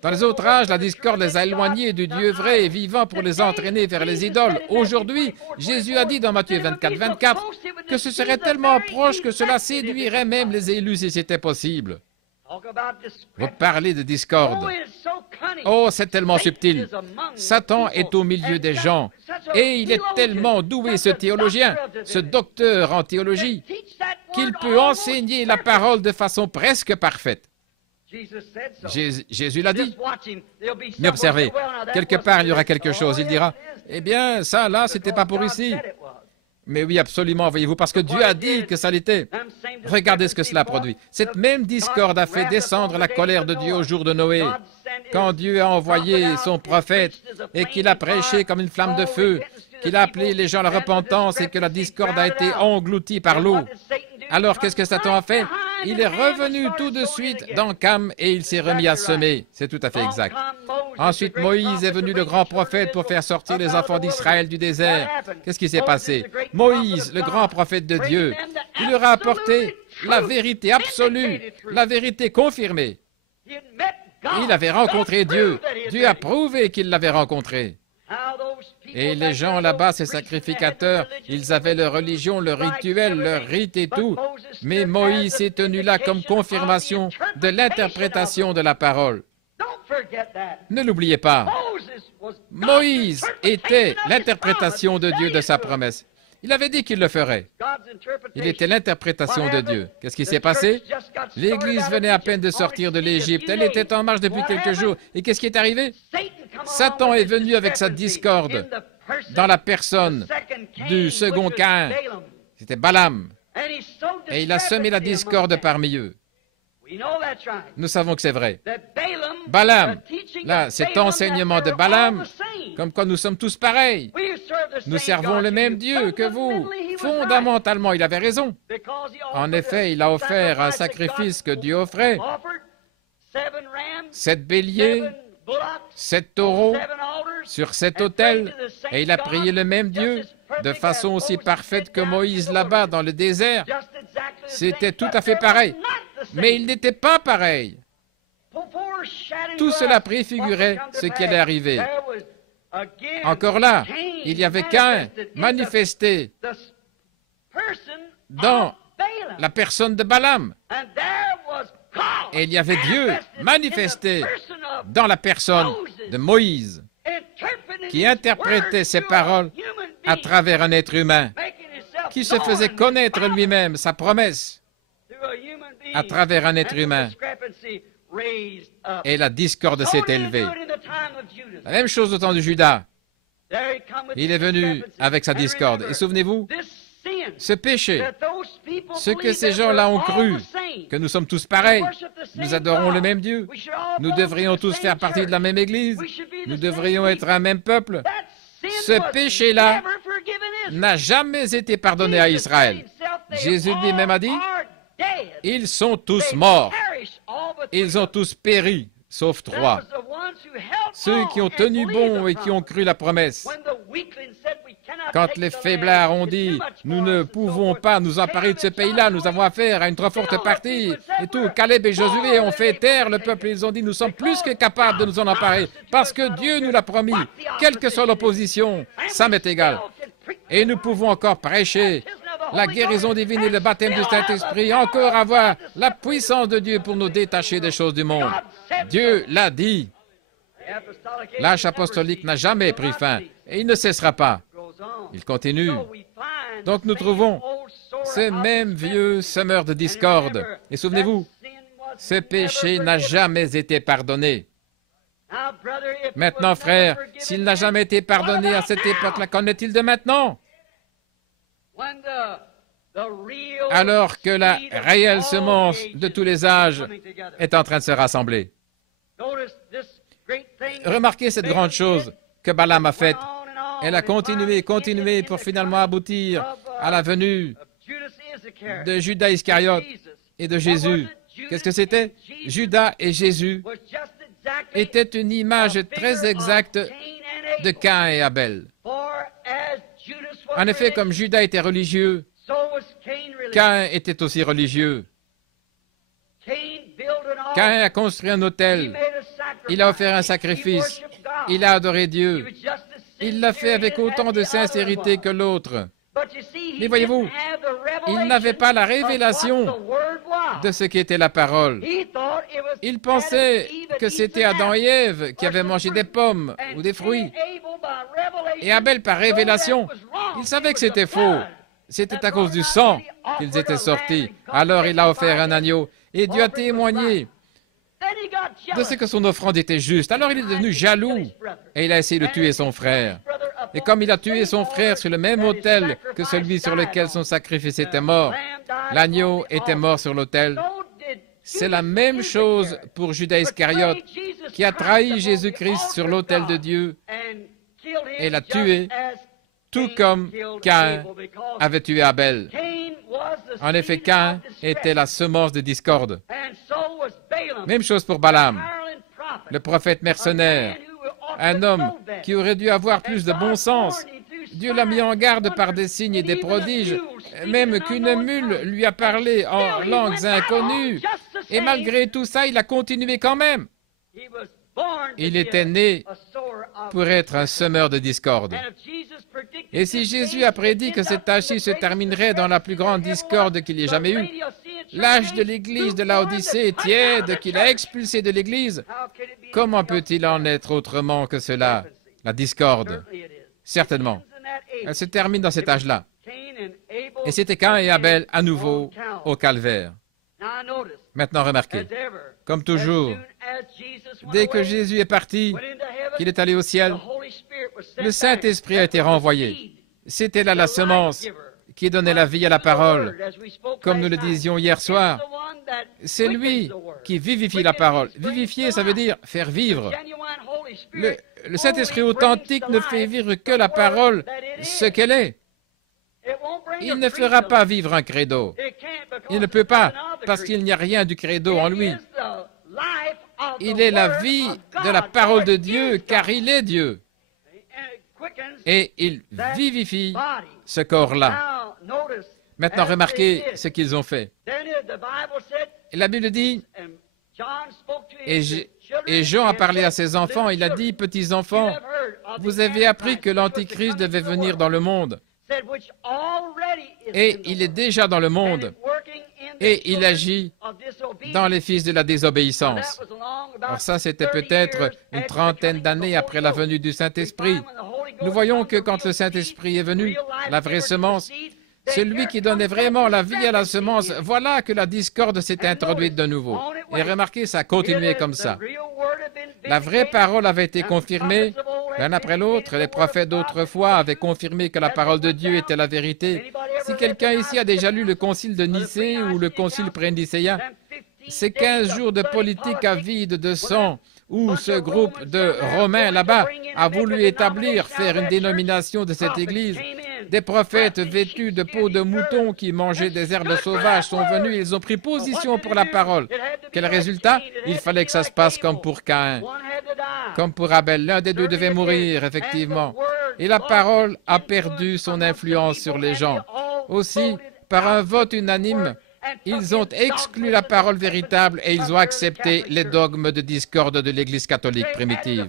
Dans les autres âges, la discorde les a éloignés du Dieu vrai et vivant pour les entraîner vers les idoles. Aujourd'hui, Jésus a dit dans Matthieu 24, 24 que ce serait tellement proche que cela séduirait même les élus si c'était possible. Vous parlez de discorde. Oh, c'est tellement subtil. Satan est au milieu des gens et il est tellement doué, ce théologien, ce docteur en théologie, qu'il peut enseigner la parole de façon presque parfaite. Jésus l'a dit. Mais observez, quelque part il y aura quelque chose. Il dira, eh bien, ça là, c'était pas pour ici. Mais oui, absolument, voyez-vous, parce que Dieu a dit que ça l'était. Regardez ce que cela produit. Cette même discorde a fait descendre la colère de Dieu au jour de Noé, quand Dieu a envoyé son prophète et qu'il a prêché comme une flamme de feu, qu'il a appelé les gens à la repentance et que la discorde a été engloutie par l'eau. Alors, qu'est-ce que Satan a fait? Il est revenu tout de suite dans Cam et il s'est remis à semer. C'est tout à fait exact. Ensuite, Moïse est venu, le grand prophète, pour faire sortir les enfants d'Israël du désert. Qu'est-ce qui s'est passé? Moïse, le grand prophète de Dieu, il leur a apporté la vérité absolue, la vérité confirmée. Il avait rencontré Dieu. Dieu a prouvé qu'il l'avait rencontré. Et les gens là-bas, ces sacrificateurs, ils avaient leur religion, leur rituel, leur rite et tout. Mais Moïse s'est tenu là comme confirmation de l'interprétation de la parole. Ne l'oubliez pas. Moïse était l'interprétation de Dieu de sa promesse. Il avait dit qu'il le ferait. Il était l'interprétation de Dieu. Qu'est-ce qui s'est passé? L'Église venait à peine de sortir de l'Égypte. Elle était en marche depuis quelques jours. Et qu'est-ce qui est arrivé? Satan est venu avec sa discorde dans la personne du second Caïn. C'était Balaam. Et il a semé la discorde parmi eux. Nous savons que c'est vrai. Balaam, là, cet enseignement de Balaam, comme quoi nous sommes tous pareils. Nous servons le même Dieu que vous. Fondamentalement, il avait raison. En effet, il a offert un sacrifice que Dieu offrait. 7 béliers, 7 taureaux sur 7 autels, et il a prié le même Dieu de façon aussi parfaite que Moïse là-bas dans le désert. C'était tout à fait pareil. Mais il n'était pas pareil. Tout cela préfigurait ce qui allait arriver. Encore là, il y avait Caïn manifesté dans la personne de Balaam. Et il y avait Dieu manifesté dans la personne de Moïse, qui interprétait ses paroles à travers un être humain, qui se faisait connaître lui-même, sa promesse, à travers un être humain. Et la discorde s'est élevée. La même chose au temps de Judas. Il est venu avec sa discorde. Et souvenez-vous, ce péché, ce que ces gens-là ont cru, que nous sommes tous pareils, nous adorons le même Dieu, nous devrions tous faire partie de la même Église, nous devrions être un même peuple. Ce péché-là n'a jamais été pardonné à Israël. Jésus lui-même a dit, Ils sont tous morts. Ils ont tous péri, sauf 3. Ceux qui ont tenu bon et qui ont cru la promesse. Quand les faiblards ont dit « Nous ne pouvons pas nous emparer de ce pays-là, nous avons affaire à une trop forte partie. » Et tout, Caleb et Josué ont fait taire le peuple. Ils ont dit « Nous sommes plus que capables de nous en emparer, parce que Dieu nous l'a promis. Quelle que soit l'opposition, ça m'est égal. Et nous pouvons encore prêcher la guérison divine et le baptême du Saint-Esprit, encore avoir la puissance de Dieu pour nous détacher des choses du monde. Dieu l'a dit. L'âge apostolique n'a jamais pris fin et il ne cessera pas. Il continue. Donc nous trouvons ce même vieux semeur de discorde. Et souvenez-vous, ce péché n'a jamais été pardonné. Maintenant, frère, s'il n'a jamais été pardonné à cette époque-là, qu'en est-il de maintenant? Alors que la réelle semence de tous les âges est en train de se rassembler. Remarquez cette grande chose que Balaam a faite. Elle a continué pour finalement aboutir à la venue de Judas Iscariote et de Jésus. Qu'est-ce que c'était? Judas et Jésus étaient une image très exacte de Caïn et Abel. En effet, comme Judas était religieux, Caïn était aussi religieux. Caïn a construit un autel. Il a offert un sacrifice. Il a adoré Dieu. Il l'a fait avec autant de sincérité que l'autre. Mais voyez-vous, il n'avait pas la révélation de ce qu'était la parole. Il pensait que c'était Adam et Ève qui avaient mangé des pommes ou des fruits. Et Abel, par révélation, il savait que c'était faux. C'était à cause du sang qu'ils étaient sortis. Alors il a offert un agneau. Et Dieu a témoigné de ce que son offrande était juste. Alors il est devenu jaloux et il a essayé de tuer son frère. Et comme il a tué son frère sur le même autel que celui sur lequel son sacrifice était mort, l'agneau était mort sur l'autel. C'est la même chose pour Judas Iscariote qui a trahi Jésus-Christ sur l'autel de Dieu et l'a tué, tout comme Caïn avait tué Abel. En effet, Caïn était la semence de discorde. Même chose pour Balaam, le prophète mercenaire, un homme qui aurait dû avoir plus de bon sens. Dieu l'a mis en garde par des signes et des prodiges, même qu'une mule lui a parlé en langues inconnues. Et malgré tout ça, il a continué quand même. Il était né pour être un semeur de discorde. Et si Jésus a prédit que cette âge-ci se terminerait dans la plus grande discorde qu'il y ait jamais eu, l'âge de l'Église de Laodicée tiède qu'il a expulsé de l'Église, comment peut-il en être autrement que cela, la discorde? Certainement. Elle se termine dans cet âge-là. Et c'était Caïn et Abel à nouveau au calvaire. Maintenant, remarquez, comme toujours, dès que Jésus est parti, qu'il est allé au ciel, le Saint-Esprit a été renvoyé. C'était là la semence qui donnait la vie à la parole. Comme nous le disions hier soir, c'est lui qui vivifie la parole. Vivifier, ça veut dire faire vivre. Le Saint-Esprit authentique ne fait vivre que la parole, ce qu'elle est. Il ne fera pas vivre un credo. Il ne peut pas, parce qu'il n'y a rien du credo en lui. Il est la vie de la parole de Dieu, car il est Dieu. Et il vivifie ce corps-là. Maintenant, remarquez ce qu'ils ont fait. La Bible dit, et Jean a parlé à ses enfants, il a dit, petits enfants, vous avez appris que l'Antichrist devait venir dans le monde. Et il est déjà dans le monde. Et il agit dans les fils de la désobéissance. Alors ça, c'était peut-être une trentaine d'années après la venue du Saint-Esprit. Nous voyons que quand le Saint-Esprit est venu, la vraie semence, celui qui donnait vraiment la vie à la semence, voilà que la discorde s'est introduite de nouveau. Et remarquez, ça a continué comme ça. La vraie parole avait été confirmée, l'un après l'autre. Les prophètes d'autrefois avaient confirmé que la parole de Dieu était la vérité. Si quelqu'un ici a déjà lu le concile de Nicée ou le concile pré-nicéen, ces 15 jours de politique avide de sang, où ce groupe de Romains là-bas a voulu établir, faire une dénomination de cette Église, Des prophètes vêtus de peau de mouton qui mangeaient des herbes sauvages sont venus et ils ont pris position pour la parole. Quel résultat? Il fallait que ça se passe comme pour Caïn, comme pour Abel. L'un des deux devait mourir, effectivement. Et la parole a perdu son influence sur les gens. Aussi, par un vote unanime, ils ont exclu la parole véritable et ils ont accepté les dogmes de discorde de l'Église catholique primitive.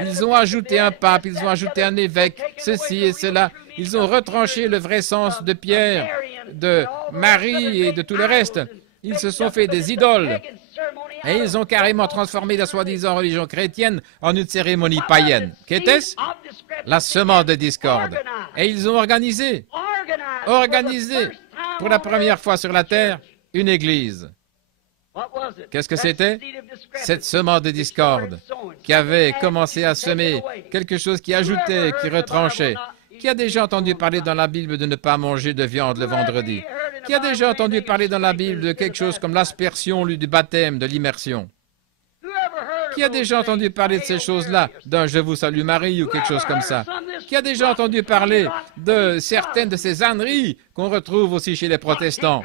Ils ont ajouté un pape, ils ont ajouté un évêque, ceci et cela. Ils ont retranché le vrai sens de Pierre, de Marie et de tout le reste. Ils se sont fait des idoles. Et ils ont carrément transformé la soi-disant religion chrétienne en une cérémonie païenne. Qu'était-ce? La semence de discorde. Et ils ont organisé pour la première fois sur la terre une église. Qu'est-ce que c'était? Cette semence de discorde qui avait commencé à semer quelque chose qui ajoutait, qui retranchait. Qui a déjà entendu parler dans la Bible de ne pas manger de viande le vendredi? Qui a déjà entendu parler dans la Bible de quelque chose comme l'aspersion au lieu du baptême, de l'immersion? Qui a déjà entendu parler de ces choses-là, d'un « Je vous salue Marie » ou quelque chose comme ça? Qui a déjà entendu parler de certaines de ces âneries qu'on retrouve aussi chez les protestants?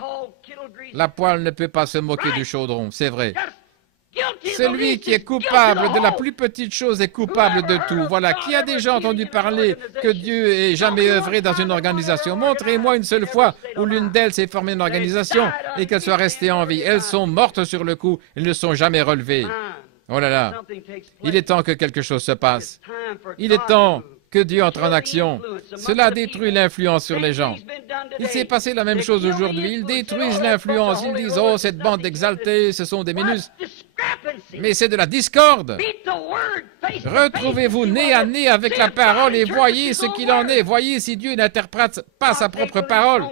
La poêle ne peut pas se moquer du chaudron, c'est vrai. Celui qui est coupable de la plus petite chose est coupable de tout. Voilà. Qui a déjà entendu parler que Dieu ait jamais œuvré dans une organisation? Montrez-moi une seule fois où l'une d'elles s'est formée une organisation et qu'elle soit restée en vie. Elles sont mortes sur le coup. Elles ne sont jamais relevées. Oh là là. Il est temps que quelque chose se passe. Il est temps que Dieu entre en action. Cela détruit l'influence sur les gens. Il s'est passé la même chose aujourd'hui. Ils détruisent l'influence. Ils disent « Oh, cette bande d'exaltés, ce sont des minus. » Mais c'est de la discorde. Retrouvez-vous nez à nez avec la parole et voyez ce qu'il en est. Voyez si Dieu n'interprète pas sa propre parole.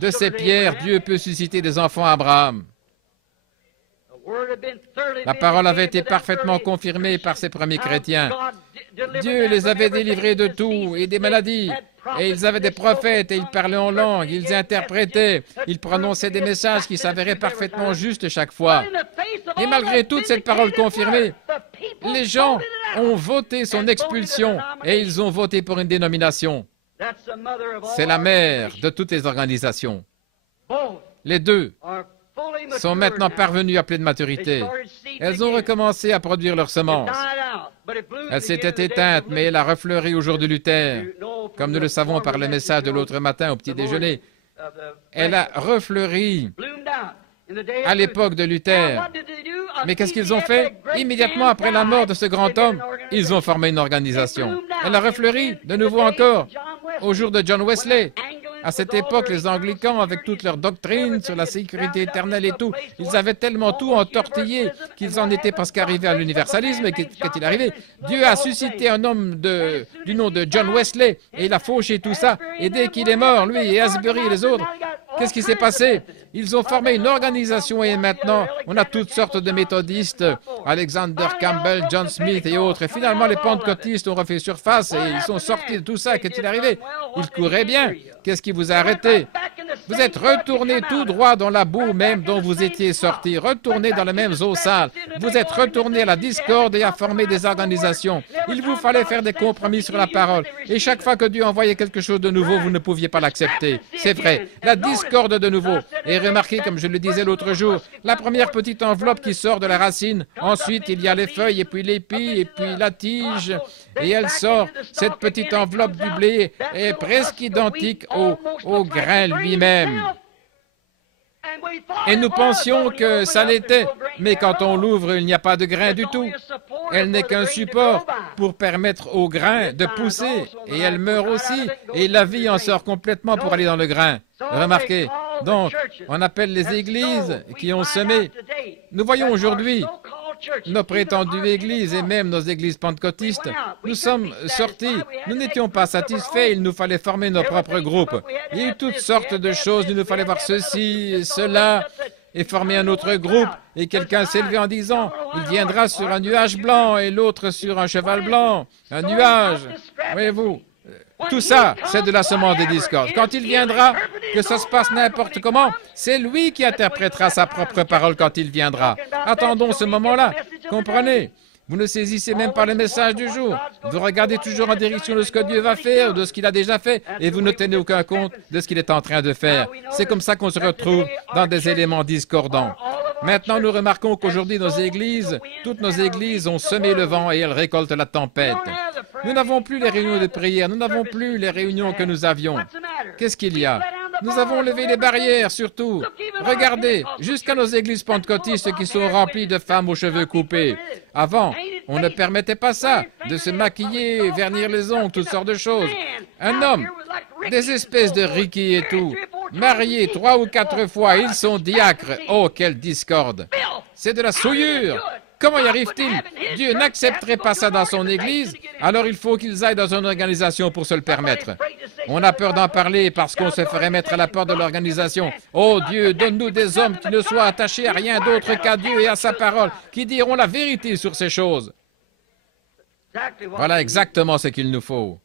De ces pierres, Dieu peut susciter des enfants à Abraham. La parole avait été parfaitement confirmée par ces premiers chrétiens. Dieu les avait délivrés de tout et des maladies. Et ils avaient des prophètes et ils parlaient en langue, ils interprétaient, ils prononçaient des messages qui s'avéraient parfaitement justes chaque fois. Et malgré toute cette parole confirmée, les gens ont voté son expulsion et ils ont voté pour une dénomination. C'est la mère de toutes les organisations. Les deux sont maintenant parvenues à pleine maturité. Elles ont recommencé à produire leurs semences. Elle s'était éteinte, mais elle a refleuri au jour de Luther, comme nous le savons par le message de l'autre matin au petit déjeuner. Elle a refleuri à l'époque de Luther. Mais qu'est-ce qu'ils ont fait? Immédiatement après la mort de ce grand homme, ils ont formé une organisation. Elle a refleuri de nouveau encore au jour de John Wesley. À cette époque, les anglicans, avec toute leur doctrine sur la sécurité éternelle et tout, ils avaient tellement tout entortillé qu'ils en étaient presque arrivés à l'universalisme. Et qu'est-il arrivé? Dieu a suscité un homme du nom de John Wesley et il a fauché tout ça. Et dès qu'il est mort, lui et Asbury et les autres, qu'est-ce qui s'est passé? Ils ont formé une organisation et maintenant, on a toutes sortes de méthodistes, Alexander Campbell, John Smith et autres. Et finalement, les pentecôtistes ont refait surface et ils sont sortis de tout ça. Qu'est-il arrivé? Ils couraient bien. Qu'est-ce qui vous a arrêté? Vous êtes retournés tout droit dans la boue même dont vous étiez sortis, retournés dans les mêmes eaux sales. Vous êtes retournés à la discorde et à former des organisations. Il vous fallait faire des compromis sur la parole. Et chaque fois que Dieu envoyait quelque chose de nouveau, vous ne pouviez pas l'accepter. C'est vrai. La discorde de nouveau. Et remarquez, comme je le disais l'autre jour, la première petite enveloppe qui sort de la racine. Ensuite, il y a les feuilles et puis l'épi et puis la tige. Et elle sort. Cette petite enveloppe du blé est presque identique au grain lui-même. Et nous pensions que ça l'était, mais quand on l'ouvre, il n'y a pas de grain du tout. Elle n'est qu'un support pour permettre au grain de pousser, et elle meurt aussi, et la vie en sort complètement pour aller dans le grain. Remarquez, donc, on appelle les églises qui ont semé. Nous voyons aujourd'hui nos prétendues églises et même nos églises pentecôtistes, nous sommes sortis, nous n'étions pas satisfaits, il nous fallait former nos propres groupes. Il y a eu toutes sortes de choses, il nous fallait voir ceci et cela, et former un autre groupe, et quelqu'un s'est levé en disant, il viendra sur un nuage blanc et l'autre sur un cheval blanc, un nuage, voyez-vous. Tout ça, c'est de la semence des discordes. Quand il viendra, que ça se passe n'importe comment, c'est lui qui interprétera sa propre parole quand il viendra. Attendons ce moment-là, comprenez? Vous ne saisissez même pas le message du jour. Vous regardez toujours en direction de ce que Dieu va faire, de ce qu'il a déjà fait, et vous ne tenez aucun compte de ce qu'il est en train de faire. C'est comme ça qu'on se retrouve dans des éléments discordants. Maintenant, nous remarquons qu'aujourd'hui, toutes nos églises ont semé le vent et elles récoltent la tempête. Nous n'avons plus les réunions de prière, nous n'avons plus les réunions que nous avions. Qu'est-ce qu'il y a? Nous avons levé les barrières, surtout. Regardez, jusqu'à nos églises pentecôtistes qui sont remplies de femmes aux cheveux coupés. Avant, on ne permettait pas ça, de se maquiller, vernir les ongles, toutes sortes de choses. Un homme, des espèces de Ricky et tout, mariés 3 ou 4 fois, ils sont diacres. Oh, quelle discorde! C'est de la souillure! Comment y arrive-t-il? Dieu n'accepterait pas ça dans son Église, alors il faut qu'ils aillent dans une organisation pour se le permettre. On a peur d'en parler parce qu'on se ferait mettre à la porte de l'organisation. Oh Dieu, donne-nous des hommes qui ne soient attachés à rien d'autre qu'à Dieu et à sa parole, qui diront la vérité sur ces choses. Voilà exactement ce qu'il nous faut.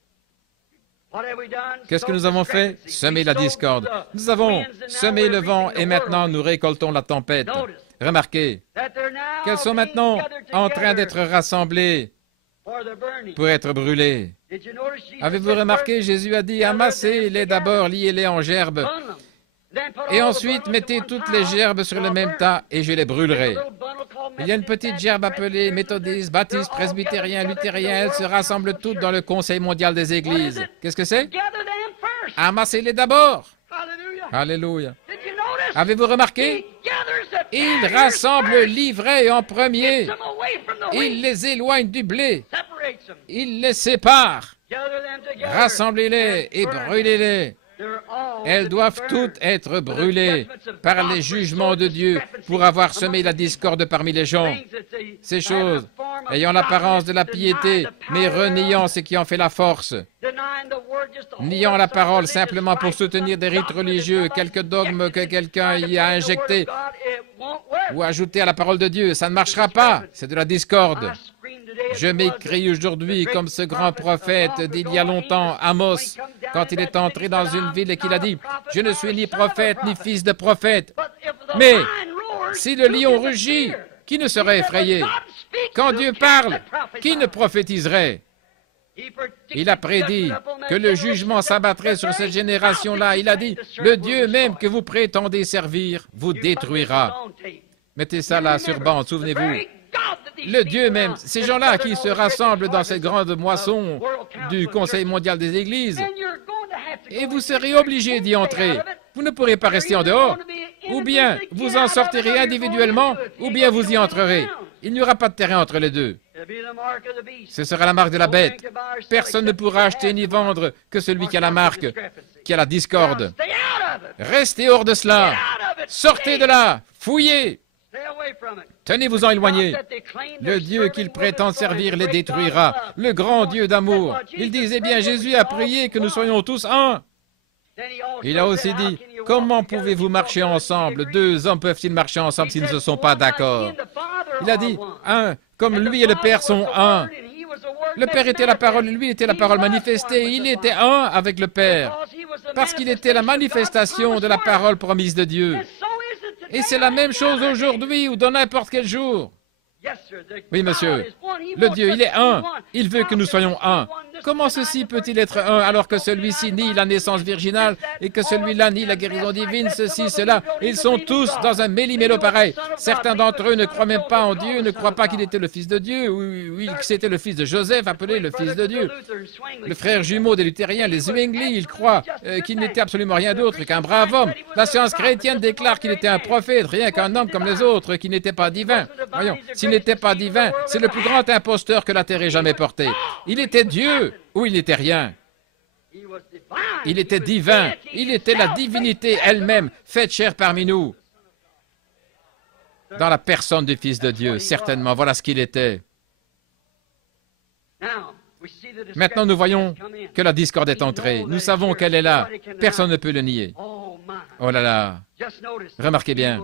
Qu'est-ce que nous avons fait? Semer la discorde. Nous avons semé le vent et maintenant nous récoltons la tempête. Remarquez qu'elles sont maintenant en train d'être rassemblées pour être brûlées. Avez-vous remarqué, Jésus a dit, amassez-les d'abord, liez-les en gerbes, et ensuite mettez toutes les gerbes sur le même tas et je les brûlerai. Il y a une petite gerbe appelée méthodiste, baptiste, presbytérien, luthérien, elles se rassemblent toutes dans le Conseil mondial des églises. Qu'est-ce que c'est? Amassez-les d'abord. Alléluia. Avez-vous remarqué? Il rassemble l'ivraie en premier. Il les éloigne du blé. Il les sépare. Rassemblez-les et brûlez-les. Elles doivent toutes être brûlées par les jugements de Dieu pour avoir semé la discorde parmi les gens. Ces choses, ayant l'apparence de la piété, mais reniant ce qui en fait la force. Niant la parole simplement pour soutenir des rites religieux, quelques dogmes que quelqu'un y a injectés ou ajouté à la parole de Dieu. Ça ne marchera pas, c'est de la discorde. Je m'écris aujourd'hui comme ce grand prophète d'il y a longtemps, Amos, quand il est entré dans une ville et qu'il a dit « Je ne suis ni prophète ni fils de prophète. » Mais si le lion rugit, qui ne serait effrayé? Quand Dieu parle, qui ne prophétiserait? Il a prédit que le jugement s'abattrait sur cette génération-là. Il a dit « Le Dieu même que vous prétendez servir vous détruira. » Mettez ça là sur bande, souvenez-vous. Le Dieu même, ces gens-là qui se rassemblent dans cette grande moisson du Conseil mondial des églises, et vous serez obligés d'y entrer. Vous ne pourrez pas rester en dehors. Ou bien vous en sortirez individuellement, ou bien vous y entrerez. Il n'y aura pas de terrain entre les deux. Ce sera la marque de la bête. Personne ne pourra acheter ni vendre que celui qui a la marque, qui a la discorde. Restez hors de cela. Sortez de là. Fouillez. Tenez-vous-en éloignés. Le Dieu qu'ils prétendent servir les détruira. Le grand Dieu d'amour. Il disait bien, Jésus a prié que nous soyons tous un. Il a aussi dit, comment pouvez-vous marcher ensemble? 2 hommes peuvent-ils marcher ensemble s'ils ne se sont pas d'accord? Il a dit, un, comme lui et le Père sont un. Le Père était la parole, lui était la parole manifestée. Il était un avec le Père, parce qu'il était la manifestation de la parole promise de Dieu. Et c'est la même chose aujourd'hui ou dans n'importe quel jour. Oui, monsieur. Le Dieu, il est un. Il veut que nous soyons un. Comment ceci peut-il être un alors que celui-ci nie la naissance virginale et que celui-là nie la guérison divine, ceci, cela? Ils sont tous dans un méli-mélo pareil. Certains d'entre eux ne croient même pas en Dieu, ne croient pas qu'il était le Fils de Dieu, ou que c'était le fils de Joseph, appelé le Fils de Dieu. Le frère jumeau des luthériens, les Zwingli, ils croient qu'il n'était absolument rien d'autre qu'un brave homme. La science chrétienne déclare qu'il était un prophète, rien qu'un homme comme les autres, qui n'était pas divin. Voyons, s'il n'était pas divin, c'est le plus grand imposteur que la terre ait jamais porté. Il était Dieu ou il n'était rien. Il était divin. Il était la divinité elle-même, faite chair parmi nous. Dans la personne du Fils de Dieu, certainement. Voilà ce qu'il était. Maintenant, nous voyons que la discorde est entrée. Nous savons qu'elle est là. Personne ne peut le nier. Oh là là. Remarquez bien.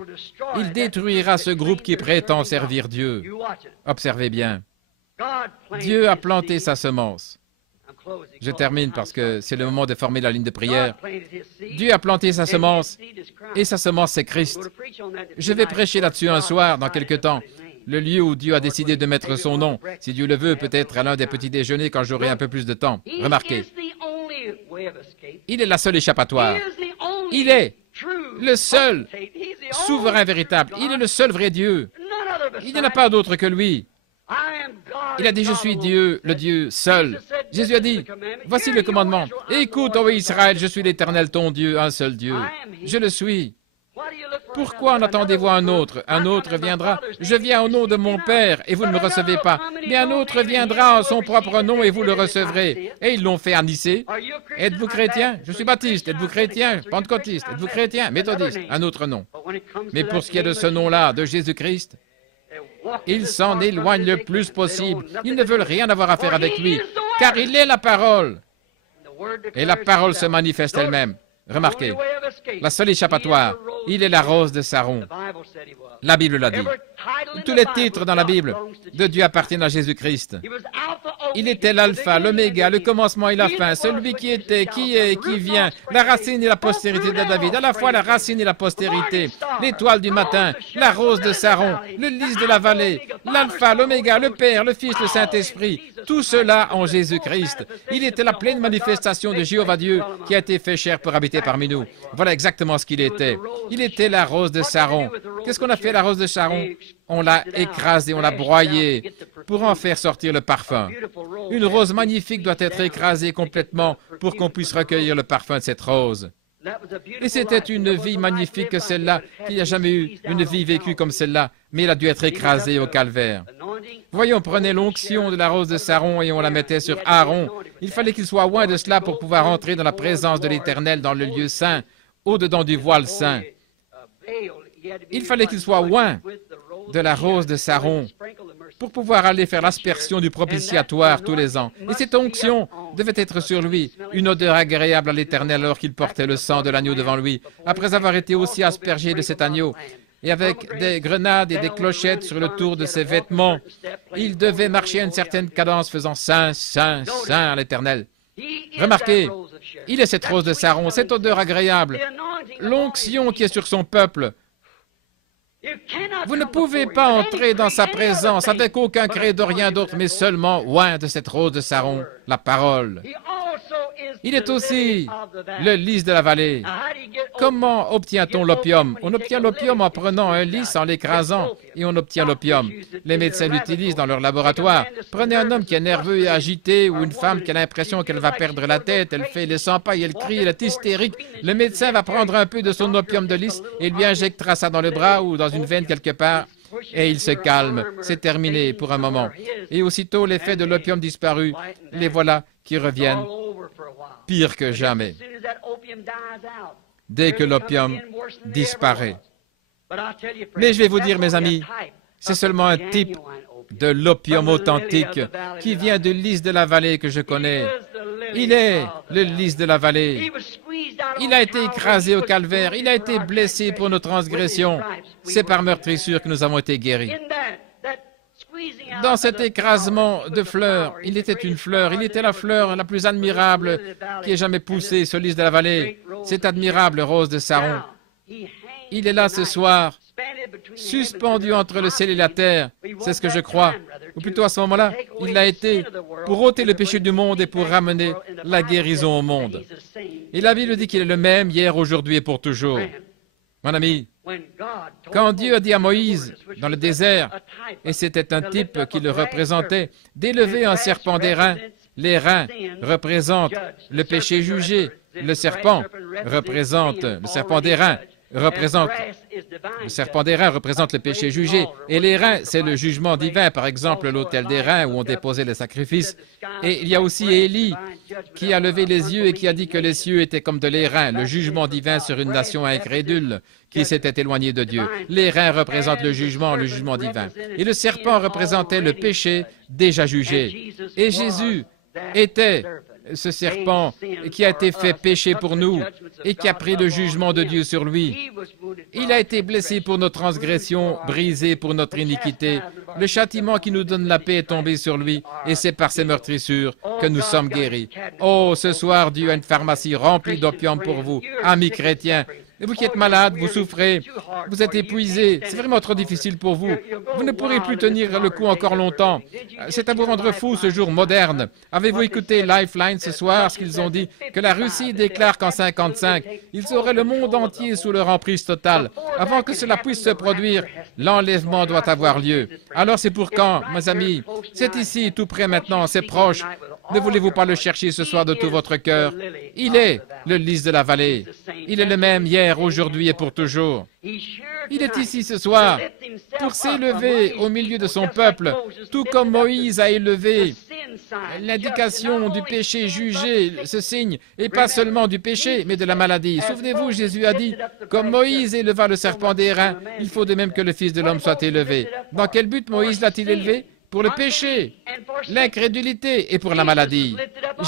Il détruira ce groupe qui prétend servir Dieu. Observez bien. Dieu a planté sa semence. Je termine parce que c'est le moment de former la ligne de prière. Dieu a planté sa semence et sa semence c'est Christ. Je vais prêcher là-dessus un soir dans quelque temps. le lieu où Dieu a décidé de mettre son nom. Si Dieu le veut, peut-être à l'un des petits déjeuners quand j'aurai un peu plus de temps. Remarquez, il est la seule échappatoire. Il est le seul souverain véritable. Il est le seul vrai Dieu. Il n'y en a pas d'autre que lui. Il a dit, je suis Dieu, le Dieu seul. Jésus a dit, voici le commandement. Écoute, ô Israël, je suis l'Éternel, ton Dieu, un seul Dieu. Je le suis. Pourquoi en attendez-vous un autre? Un autre viendra. Je viens au nom de mon Père et vous ne me recevez pas. Mais un autre viendra en son propre nom et vous le recevrez. Et ils l'ont fait à Nicée. Êtes-vous chrétien? Je suis baptiste. Êtes-vous chrétien? Pentecôtiste. Êtes-vous chrétien? Méthodiste. Un autre nom. Mais pour ce qui est de ce nom-là, de Jésus-Christ, ils s'en éloignent le plus possible. Ils ne veulent rien avoir à faire avec lui, car il est la parole. Et la parole se manifeste elle-même. Remarquez, la seule échappatoire, il est la rose de Saron. La Bible l'a dit. Tous les titres dans la Bible de Dieu appartiennent à Jésus-Christ. Il était l'alpha, l'oméga, le commencement et la fin, celui qui était, qui est, qui vient, la racine et la postérité de David, à la fois la racine et la postérité, l'étoile du matin, la rose de Saron, le lys de la vallée, l'alpha, l'oméga, le Père, le Fils, le Saint-Esprit, tout cela en Jésus-Christ. Il était la pleine manifestation de Jéhovah Dieu qui a été fait chair pour habiter parmi nous. Voilà exactement ce qu'il était. Il était la rose de Saron. Qu'est-ce qu'on a fait la rose de Saron? On l'a écrasée, on l'a broyée pour en faire sortir le parfum. Une rose magnifique doit être écrasée complètement pour qu'on puisse recueillir le parfum de cette rose. Et c'était une vie magnifique que celle-là, qu'il n'y a jamais eu une vie vécue comme celle-là, mais elle a dû être écrasée au calvaire. Voyons, on prenait l'onction de la rose de Saron et on la mettait sur Aaron. Il fallait qu'il soit loin de cela pour pouvoir entrer dans la présence de l'Éternel dans le lieu saint, au-dedans du voile saint. Il fallait qu'il soit loin de la rose de Saron pour pouvoir aller faire l'aspersion du propitiatoire tous les ans. Et cette onction devait être sur lui, une odeur agréable à l'Éternel alors qu'il portait le sang de l'agneau devant lui, après avoir été aussi aspergé de cet agneau. Et avec des grenades et des clochettes sur le tour de ses vêtements, il devait marcher à une certaine cadence faisant Saint, Saint, Saint à l'Éternel. Remarquez, il est cette rose de Saron, cette odeur agréable, l'onction qui est sur son peuple. Vous ne pouvez pas entrer dans sa présence avec aucun credo, rien d'autre, mais seulement loin de cette rose de Saron, la parole. Il est aussi le lys de la vallée. Comment obtient-on l'opium? On obtient l'opium en prenant un lys, en l'écrasant, et on obtient l'opium. Les médecins l'utilisent dans leur laboratoire. Prenez un homme qui est nerveux et agité, ou une femme qui a l'impression qu'elle va perdre la tête, elle fait les 100 pailles, elle crie, elle est hystérique. Le médecin va prendre un peu de son opium de lys et lui injectera ça dans le bras ou dans une veine quelque part, et il se calme. C'est terminé pour un moment. Et aussitôt l'effet de l'opium disparu, les voilà qui reviennent pire que jamais. Dès que l'opium disparaît. Mais je vais vous dire, mes amis, c'est seulement un type de l'opium authentique qui vient du lys de la vallée que je connais. Il est le lys de la vallée. Il a été écrasé au calvaire. Il a été blessé pour nos transgressions. C'est par meurtrissure que nous avons été guéris. Dans cet écrasement de fleurs, il était une fleur. Il était la fleur la plus admirable qui ait jamais poussé, ce lys de la vallée. Cette admirable rose de Saron. Il est là ce soir, suspendu entre le ciel et la terre. C'est ce que je crois. Ou plutôt à ce moment-là, il l'a été pour ôter le péché du monde et pour ramener la guérison au monde. Et la Bible dit qu'il est le même hier, aujourd'hui et pour toujours. Mon ami, quand Dieu a dit à Moïse, dans le désert, et c'était un type qui le représentait, d'élever un serpent des reins, les reins représentent le péché jugé, le serpent représente, le serpent des reins représente, le serpent des reins représente le péché jugé, et les reins, c'est le jugement divin, par exemple l'autel des reins où on déposait les sacrifices. Et il y a aussi Élie qui a levé les yeux et qui a dit que les cieux étaient comme de l'airain, le jugement divin sur une nation incrédule qui s'était éloignée de Dieu. Les reins représentent le jugement divin. Et le serpent représentait le péché déjà jugé. Et Jésus était ce serpent qui a été fait péché pour nous et qui a pris le jugement de Dieu sur lui. Il a été blessé pour nos transgressions, brisé pour notre iniquité. Le châtiment qui nous donne la paix est tombé sur lui et c'est par ses meurtrissures que nous sommes guéris. Oh, ce soir, Dieu a une pharmacie remplie d'opium pour vous, amis chrétiens. Et vous qui êtes malade, vous souffrez, vous êtes épuisé, c'est vraiment trop difficile pour vous. Vous ne pourrez plus tenir le coup encore longtemps. C'est à vous rendre fou ce jour moderne. Avez-vous écouté Lifeline ce soir, ce qu'ils ont dit? Que la Russie déclare qu'en 55, ils auraient le monde entier sous leur emprise totale. Avant que cela puisse se produire, l'enlèvement doit avoir lieu. Alors c'est pour quand, mes amis? C'est ici, tout près maintenant, c'est proche. Ne voulez-vous pas le chercher ce soir de tout votre cœur? Il est le lys de la vallée. Il est le même hier, aujourd'hui et pour toujours. Il est ici ce soir pour s'élever au milieu de son peuple, tout comme Moïse a élevé l'indication du péché jugé, ce signe, et pas seulement du péché, mais de la maladie. Souvenez-vous, Jésus a dit, comme Moïse éleva le serpent d'airain, il faut de même que le Fils de l'homme soit élevé. Dans quel but Moïse l'a-t-il élevé? Pour le péché, l'incrédulité et pour la maladie.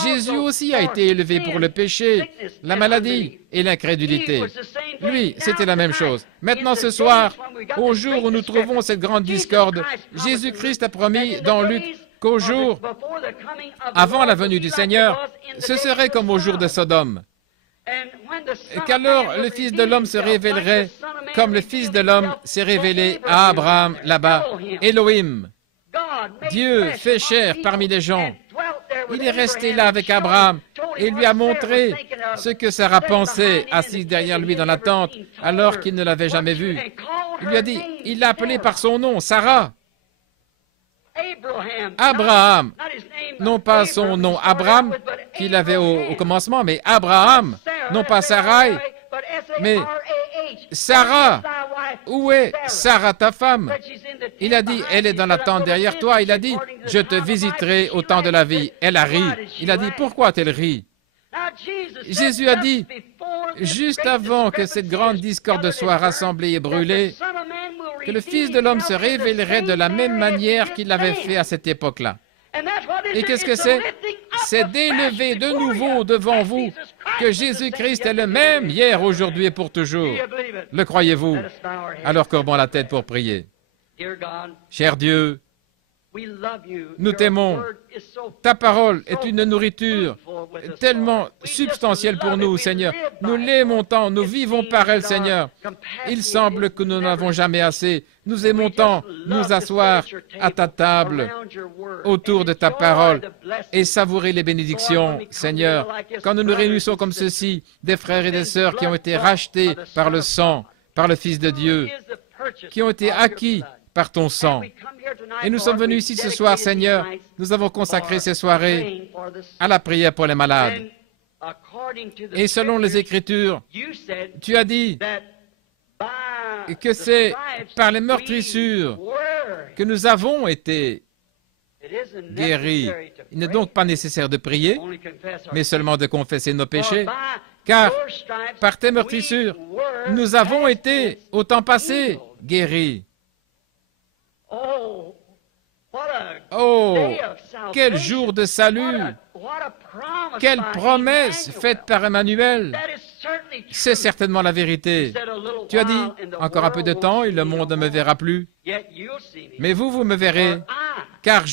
Jésus aussi a été élevé pour le péché, la maladie et l'incrédulité. Lui, c'était la même chose. Maintenant, ce soir, au jour où nous trouvons cette grande discorde, Jésus-Christ a promis dans Luc qu'au jour, avant la venue du Seigneur, ce serait comme au jour de Sodome. Qu'alors le Fils de l'homme se révélerait comme le Fils de l'homme s'est révélé à Abraham là-bas, Elohim. Dieu fait chair parmi les gens. Il est resté là avec Abraham et lui a montré ce que Sarah pensait, assise derrière lui dans la tente, alors qu'il ne l'avait jamais vue. Il lui a dit, il l'a appelé par son nom, Sarah. Abraham, non pas son nom Abraham qu'il avait au commencement, mais Abraham, non pas Sarai, mais Sarah. Où est Sarah, ta femme? Il a dit, elle est dans la tente derrière toi. Il a dit, je te visiterai au temps de la vie. Elle a ri. Il a dit, pourquoi a-t-elle ri? Jésus a dit, juste avant que cette grande discorde soit rassemblée et brûlée, que le Fils de l'homme se révélerait de la même manière qu'il l'avait fait à cette époque-là. Et qu'est-ce que c'est? C'est d'élever de nouveau devant vous que Jésus-Christ est le même hier, aujourd'hui et pour toujours. Le croyez-vous? Alors courbons la tête pour prier. Cher Dieu, nous t'aimons. Ta parole est une nourriture tellement substantielle pour nous, Seigneur. Nous l'aimons tant, nous vivons par elle, Seigneur. Il semble que nous n'avons jamais assez. Nous aimons tant nous asseoir à ta table, autour de ta parole, et savourer les bénédictions, Seigneur. Quand nous nous réunissons comme ceci, des frères et des sœurs qui ont été rachetés par le sang, par le Fils de Dieu, qui ont été acquis par ton sang. Et nous sommes venus ici ce soir, Seigneur. Nous avons consacré ces soirées à la prière pour les malades. Et selon les Écritures, tu as dit que c'est par les meurtrissures que nous avons été guéris. Il n'est donc pas nécessaire de prier, mais seulement de confesser nos péchés, car par tes meurtrissures, nous avons été, au temps passé, guéris. Oh, quel jour de salut! Quelle promesse faite par Emmanuel! C'est certainement la vérité. Tu as dit, encore un peu de temps et le monde ne me verra plus. Mais vous, vous me verrez, car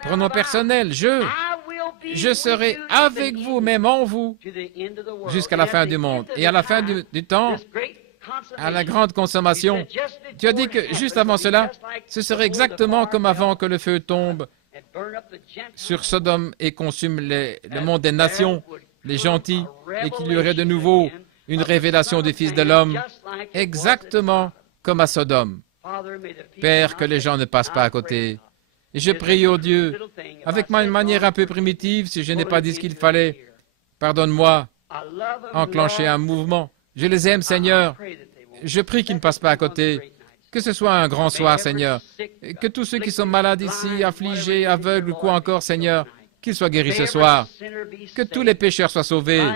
pronom personnel, je serai avec vous, même en vous, jusqu'à la fin du monde. Et à la fin du temps, à la grande consommation, tu as dit que juste avant cela, ce serait exactement comme avant que le feu tombe sur Sodome et consume le monde des nations, les gentils, et qu'il y aurait de nouveau une révélation du Fils de l'homme, exactement comme à Sodome. Père, que les gens ne passent pas à côté. Et je prie, ô Dieu, avec ma manière un peu primitive, si je n'ai pas dit ce qu'il fallait, pardonne-moi, enclencher un mouvement. Je les aime, Seigneur. Je prie qu'ils ne passent pas à côté. Que ce soit un grand soir, Seigneur. Que tous ceux qui sont malades ici, affligés, aveugles ou quoi encore, Seigneur, qu'ils soient guéris ce soir. Que tous les pécheurs soient sauvés.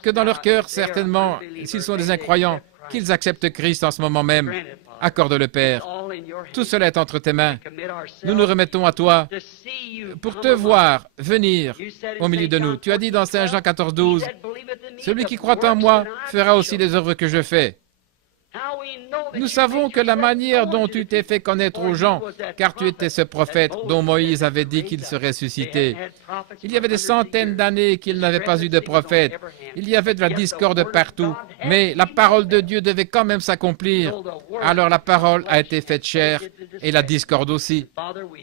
Que dans leur cœur, certainement, s'ils sont des incroyants, qu'ils acceptent Christ en ce moment même. Accorde-le, Père. Tout cela est entre tes mains. Nous nous remettons à toi pour te voir venir au milieu de nous. Tu as dit dans Saint Jean 14, 12, « Celui qui croit en moi fera aussi les œuvres que je fais. » Nous savons que la manière dont tu t'es fait connaître aux gens, car tu étais ce prophète dont Moïse avait dit qu'il serait ressuscité. Il y avait des centaines d'années qu'il n'avait pas eu de prophète. Il y avait de la discorde partout, mais la parole de Dieu devait quand même s'accomplir. Alors la parole a été faite chair et la discorde aussi.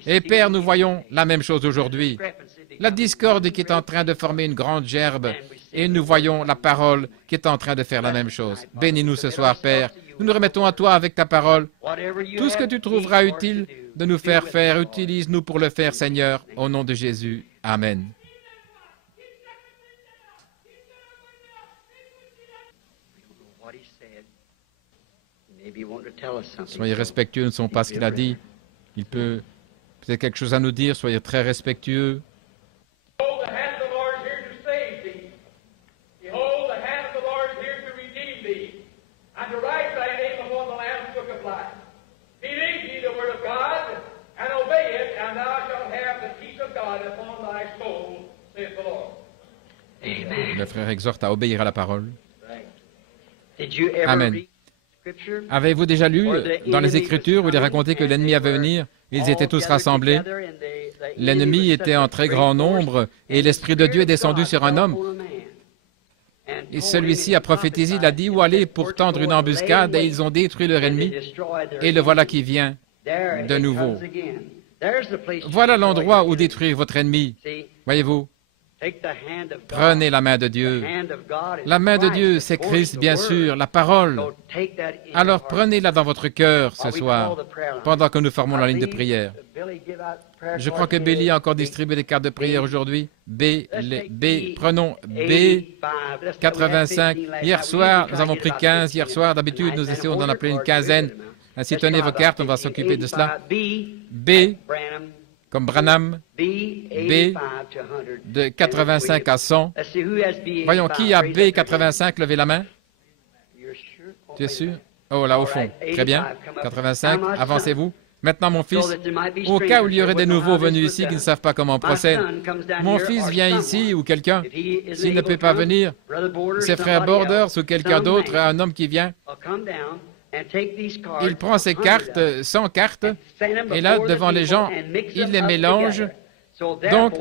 Et Père, nous voyons la même chose aujourd'hui. La discorde qui est en train de former une grande gerbe, et nous voyons la parole qui est en train de faire la même chose. Bénis-nous ce soir, Père. Nous nous remettons à toi avec ta parole. Tout ce que tu trouveras utile de nous faire faire, utilise-nous pour le faire, Seigneur, au nom de Jésus. Amen. Soyez respectueux, ne sont pas ce qu'il a dit. Il peut peut-être quelque chose à nous dire, soyez très respectueux. Le frère exhorte à obéir à la parole. Amen. Avez-vous déjà lu dans les Écritures où il est raconté que l'ennemi avait venir? Ils étaient tous rassemblés. L'ennemi était en très grand nombre et l'Esprit de Dieu est descendu sur un homme. Et celui-ci a prophétisé, il a dit où aller pour tendre une embuscade et ils ont détruit leur ennemi. Et le voilà qui vient de nouveau. Voilà l'endroit où détruire votre ennemi. Voyez-vous? Prenez la main de Dieu. La main de Dieu, c'est Christ, bien sûr, la parole. Alors prenez-la dans votre cœur ce soir, pendant que nous formons la ligne de prière. Je crois que Billy a encore distribué des cartes de prière aujourd'hui. Prenons B 85. Hier soir, nous avons pris 15. Hier soir, d'habitude, nous essayons d'en appeler une quinzaine. Ainsi, tenez vos cartes, on va s'occuper de cela. B, comme Branham, B, de 85 à 100. Voyons, qui a B 85? Levez la main. Tu es sûr? Oh, là, au fond. Très bien. 85, avancez-vous. Maintenant, mon fils, au cas où il y aurait des nouveaux venus ici qui ne savent pas comment on procède, mon fils vient ici ou quelqu'un, s'il ne peut pas venir, ses frères Borders ou quelqu'un d'autre, un homme qui vient, il prend ses cartes, 100 cartes, et là, devant les gens, il les mélange. Donc,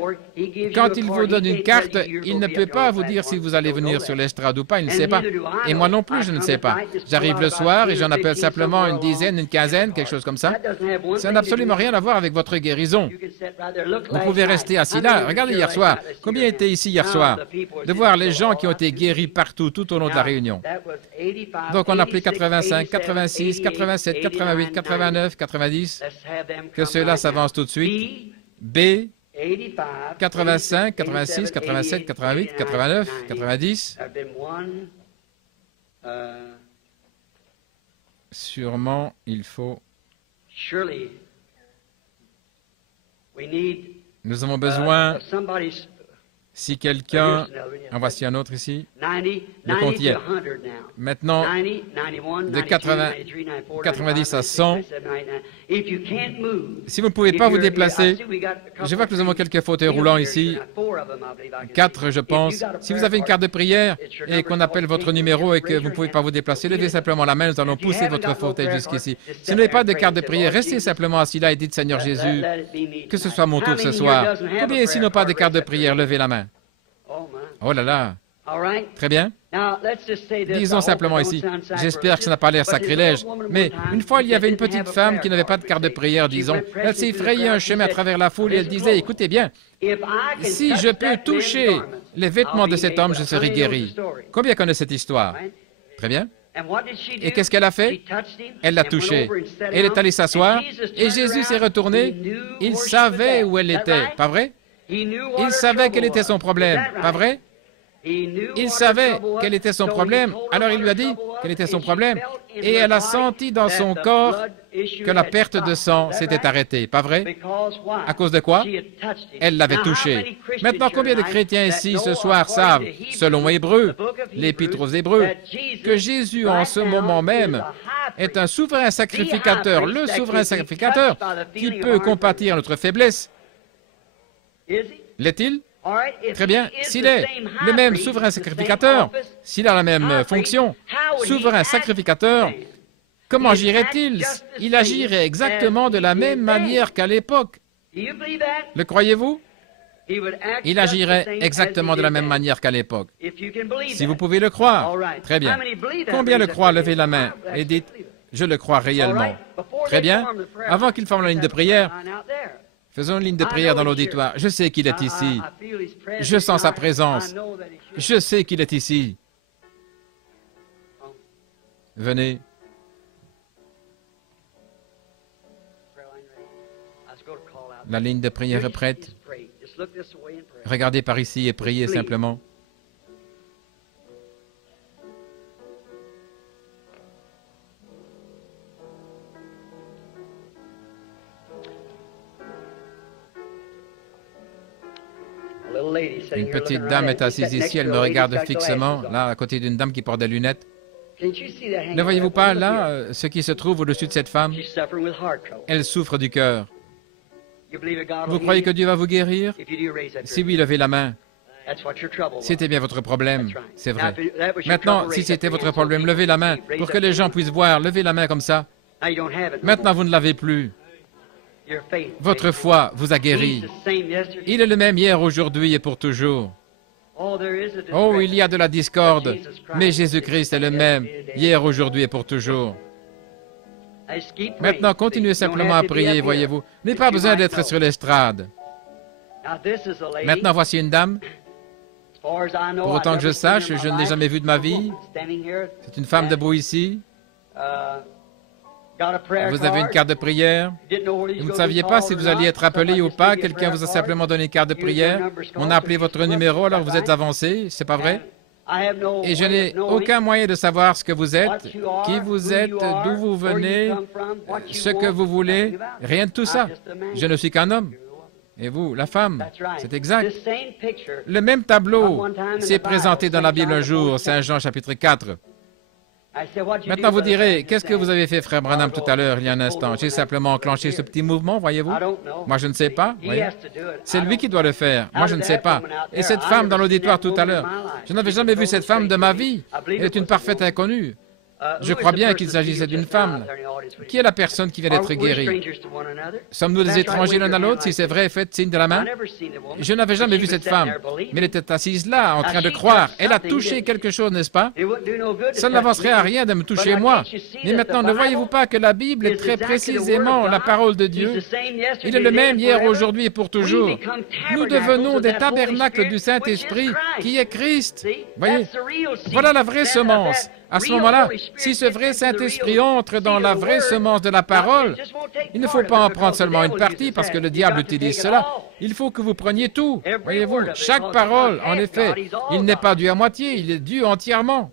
quand il vous donne une carte, il ne peut pas vous dire si vous allez venir sur l'estrade ou pas, il ne sait pas. Et moi non plus, je ne sais pas. J'arrive le soir et j'en appelle simplement une dizaine, une quinzaine, quelque chose comme ça. Ça n'a absolument rien à voir avec votre guérison. Vous pouvez rester assis là. Regardez hier soir. Combien étaient ici hier soir? De voir les gens qui ont été guéris partout, tout au long de la réunion. Donc, on a appelé 85, 86, 87, 88, 89, 90. Que cela s'avance tout de suite. B, 85, 86, 87, 88, 89, 90. Sûrement, il faut... Nous avons besoin... Si quelqu'un... En voici un autre ici. Le compte y est. Maintenant, de 90 à 100. Si vous ne pouvez pas vous déplacer, je vois que nous avons quelques fauteuils roulants ici. 4, je pense. Si vous avez une carte de prière et qu'on appelle votre numéro et que vous ne pouvez pas vous déplacer, levez simplement la main, nous allons pousser votre fauteuil jusqu'ici. Si vous n'avez pas de carte de prière, restez simplement assis là et dites, Seigneur Jésus, que ce soit mon tour ce soir. Combien ici n'ont pas de carte de prière? Levez la main. Oh là là. Très bien. Disons simplement ici, j'espère que ça n'a pas l'air sacrilège, mais une fois il y avait une petite femme qui n'avait pas de carte de prière, disons. Elle s'est frayé un chemin à travers la foule et elle disait, écoutez bien, si je peux toucher les vêtements de cet homme, je serai guéri. Combien connaissent cette histoire? Très bien. Et qu'est-ce qu'elle a fait? Elle l'a touché. Elle est allée s'asseoir et Jésus s'est retourné. Il savait où elle était, pas vrai? Il savait quel était son problème, pas vrai? Il savait quel était son problème, alors il lui a dit quel était son problème, et elle a senti dans son corps que la perte de sang s'était arrêtée, pas vrai? À cause de quoi? Elle l'avait touché. Maintenant, combien de chrétiens ici ce soir savent, selon Hébreux, l'Épître aux Hébreux, que Jésus en ce moment même est un souverain sacrificateur, le souverain sacrificateur qui peut compatir notre faiblesse? L'est-il? Très bien. S'il est le même souverain sacrificateur, s'il a la même fonction, souverain sacrificateur, Comment agirait-il? Il agirait exactement de la même manière qu'à l'époque. Le croyez-vous? Il agirait exactement de la même manière qu'à l'époque. Si vous pouvez le croire, très bien. Combien le croient? Levez la main et dites, je le crois réellement. Très bien. Avant qu'il forme la ligne de prière, faisons une ligne de prière dans l'auditoire. Je sais qu'il est ici. Je sens sa présence. Je sais qu'il est ici. Venez. La ligne de prière est prête. Regardez par ici et priez simplement. Une petite dame est assise ici, elle me regarde fixement, là, à côté d'une dame qui porte des lunettes. Ne voyez-vous pas, là, ce qui se trouve au-dessus de cette femme? Elle souffre du cœur. Vous croyez que Dieu va vous guérir? Si oui, levez la main. C'était bien votre problème, c'est vrai. Maintenant, si c'était votre problème, levez la main pour que les gens puissent voir. Levez la main comme ça. Maintenant, vous ne l'avez plus. Votre foi vous a guéri. Il est le même hier, aujourd'hui et pour toujours. Oh, il y a de la discorde, mais Jésus-Christ est le même hier, aujourd'hui et pour toujours. Maintenant, continuez simplement à prier, voyez-vous. Il n'est pas besoin d'être sur l'estrade. Maintenant, voici une dame. Pour autant que je sache, je ne l'ai jamais vue de ma vie. C'est une femme debout ici. Vous avez une carte de prière. Vous ne saviez pas si vous alliez être appelé ou pas. Quelqu'un vous a simplement donné une carte de prière. On a appelé votre numéro, alors vous êtes avancé. C'est pas vrai? Et je n'ai aucun moyen de savoir ce que vous êtes, qui vous êtes, d'où vous venez, ce que vous voulez. Rien de tout ça. Je ne suis qu'un homme. Et vous, la femme, c'est exact. Le même tableau s'est présenté dans la Bible un jour, Saint Jean chapitre 4. Maintenant, vous direz, qu'est-ce que vous avez fait, frère Branham, tout à l'heure, il y a un instant? J'ai simplement enclenché ce petit mouvement, voyez-vous? Moi, je ne sais pas, voyez? C'est lui qui doit le faire. Moi, je ne sais pas. Et cette femme dans l'auditoire tout à l'heure, je n'avais jamais vu cette femme de ma vie. Elle est une parfaite inconnue. Je crois bien qu'il s'agissait d'une femme. Qui est la personne qui vient d'être guérie? Sommes-nous des étrangers l'un à l'autre? Si c'est vrai, faites signe de la main. Je n'avais jamais vu cette femme, mais elle était assise là, en train de croire. Elle a touché quelque chose, n'est-ce pas? Ça ne n'avancerait à rien de me toucher moi. Mais maintenant, ne voyez-vous pas que la Bible est très précisément la parole de Dieu? Il est le même hier, aujourd'hui et pour toujours. Nous devenons des tabernacles du Saint-Esprit, qui est Christ. Voyez, voilà la vraie semence. À ce moment-là, si ce vrai Saint-Esprit entre dans la vraie semence de la parole, il ne faut pas en prendre seulement une partie, parce que le diable utilise cela. Il faut que vous preniez tout. Voyez-vous, chaque parole, en effet, il n'est pas dû à moitié, il est dû entièrement.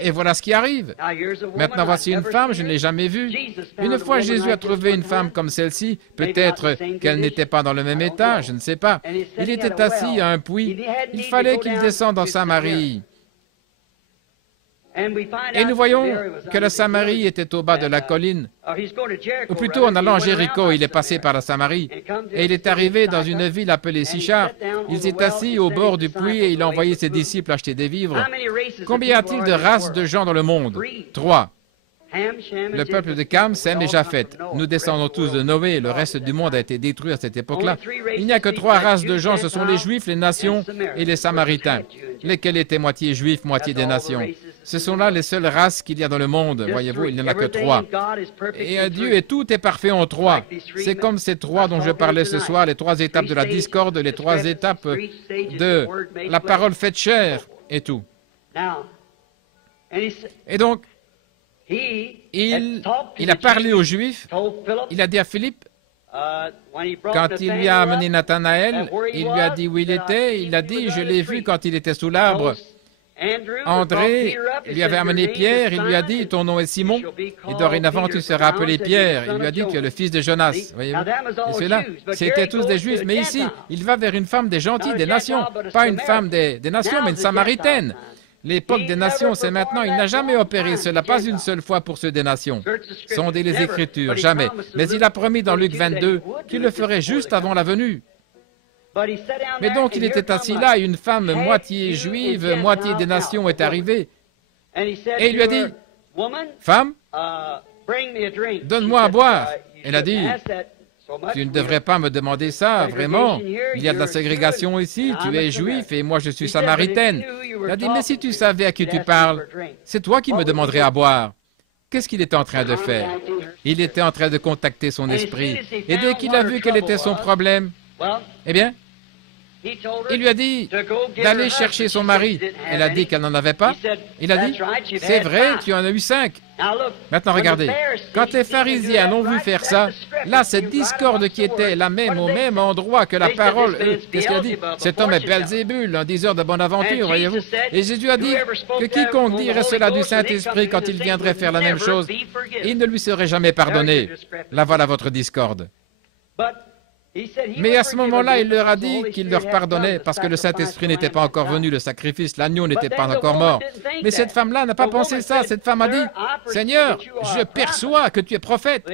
Et voilà ce qui arrive. Maintenant, voici une femme, je ne l'ai jamais vue. Une fois, Jésus a trouvé une femme comme celle-ci. Peut-être qu'elle n'était pas dans le même état, je ne sais pas. Il était assis à un puits. Il fallait qu'il descende en Samarie. Et nous voyons que la Samarie était au bas de la colline. Ou plutôt, en allant à Jéricho, il est passé par la Samarie. Et il est arrivé dans une ville appelée Sychar. Il s'est assis au bord du puits et il a envoyé ses disciples acheter des vivres. Combien y a-t-il de races de gens dans le monde? 3. Le peuple de Cam, Sem et Japheth. Nous descendons tous de Noé. Le reste du monde a été détruit à cette époque-là. Il n'y a que 3 races de gens. Ce sont les Juifs, les nations et les Samaritains, lesquels étaient moitié Juifs, moitié des nations. Ce sont là les seules races qu'il y a dans le monde. Voyez-vous, il n'y en a que 3. Et Dieu, et tout est parfait en 3. C'est comme ces 3 dont je parlais ce soir, les 3 étapes de la discorde, les 3 étapes de la parole faite chair et tout. Et donc, il a parlé aux Juifs, il a dit à Philippe, quand il lui a amené Nathanaël, il lui a dit où il était, il a dit, je l'ai vu quand il était sous l'arbre. André lui avait amené Pierre, il lui a dit, ton nom est Simon, et dorénavant tu seras appelé Pierre. Il lui a dit, tu es le fils de Jonas. Voyez-vous? Et ceux-là, c'était tous des Juifs. Mais ici, il va vers une femme des gentils, des nations. Pas une femme des nations, mais une Samaritaine. L'époque des nations, c'est maintenant. Il n'a jamais opéré cela, pas une seule fois pour ceux des nations. Sondez les Écritures, jamais. Mais il a promis dans Luc 22 qu'il le ferait juste avant la venue. Mais donc il était assis là, et une femme moitié juive, moitié des nations est arrivée. Et il lui a dit, Femme, donne-moi à boire. Elle a dit, tu ne devrais pas me demander ça, vraiment. Il y a de la ségrégation ici, tu es juif et moi je suis samaritaine. Elle a dit, mais si tu savais à qui tu parles, c'est toi qui me demanderais à boire. Qu'est-ce qu'il était en train de faire? Il était en train de contacter son esprit. Et dès qu'il a vu quel était son problème, eh bien, il lui a dit d'aller chercher son mari. Elle a dit qu'elle n'en avait pas. Il a dit, c'est vrai, tu en as eu 5. Maintenant, regardez, quand les pharisiens l'ont vu faire ça, là, cette discorde qui était la même au même endroit que la parole, qu'est-ce qu'il a dit? Cet homme est Belzébul, un diseur de bonne aventure, voyez-vous. Et Jésus a dit que quiconque dirait cela du Saint-Esprit quand il viendrait faire la même chose, il ne lui serait jamais pardonné. Là, voilà votre discorde. Mais à ce moment-là, il leur a dit qu'il leur pardonnait parce que le Saint-Esprit n'était pas encore venu, le sacrifice, l'agneau n'était pas encore mort. Mais cette femme-là n'a pas pensé ça. Cette femme a dit, « Seigneur, je perçois que tu es prophète. »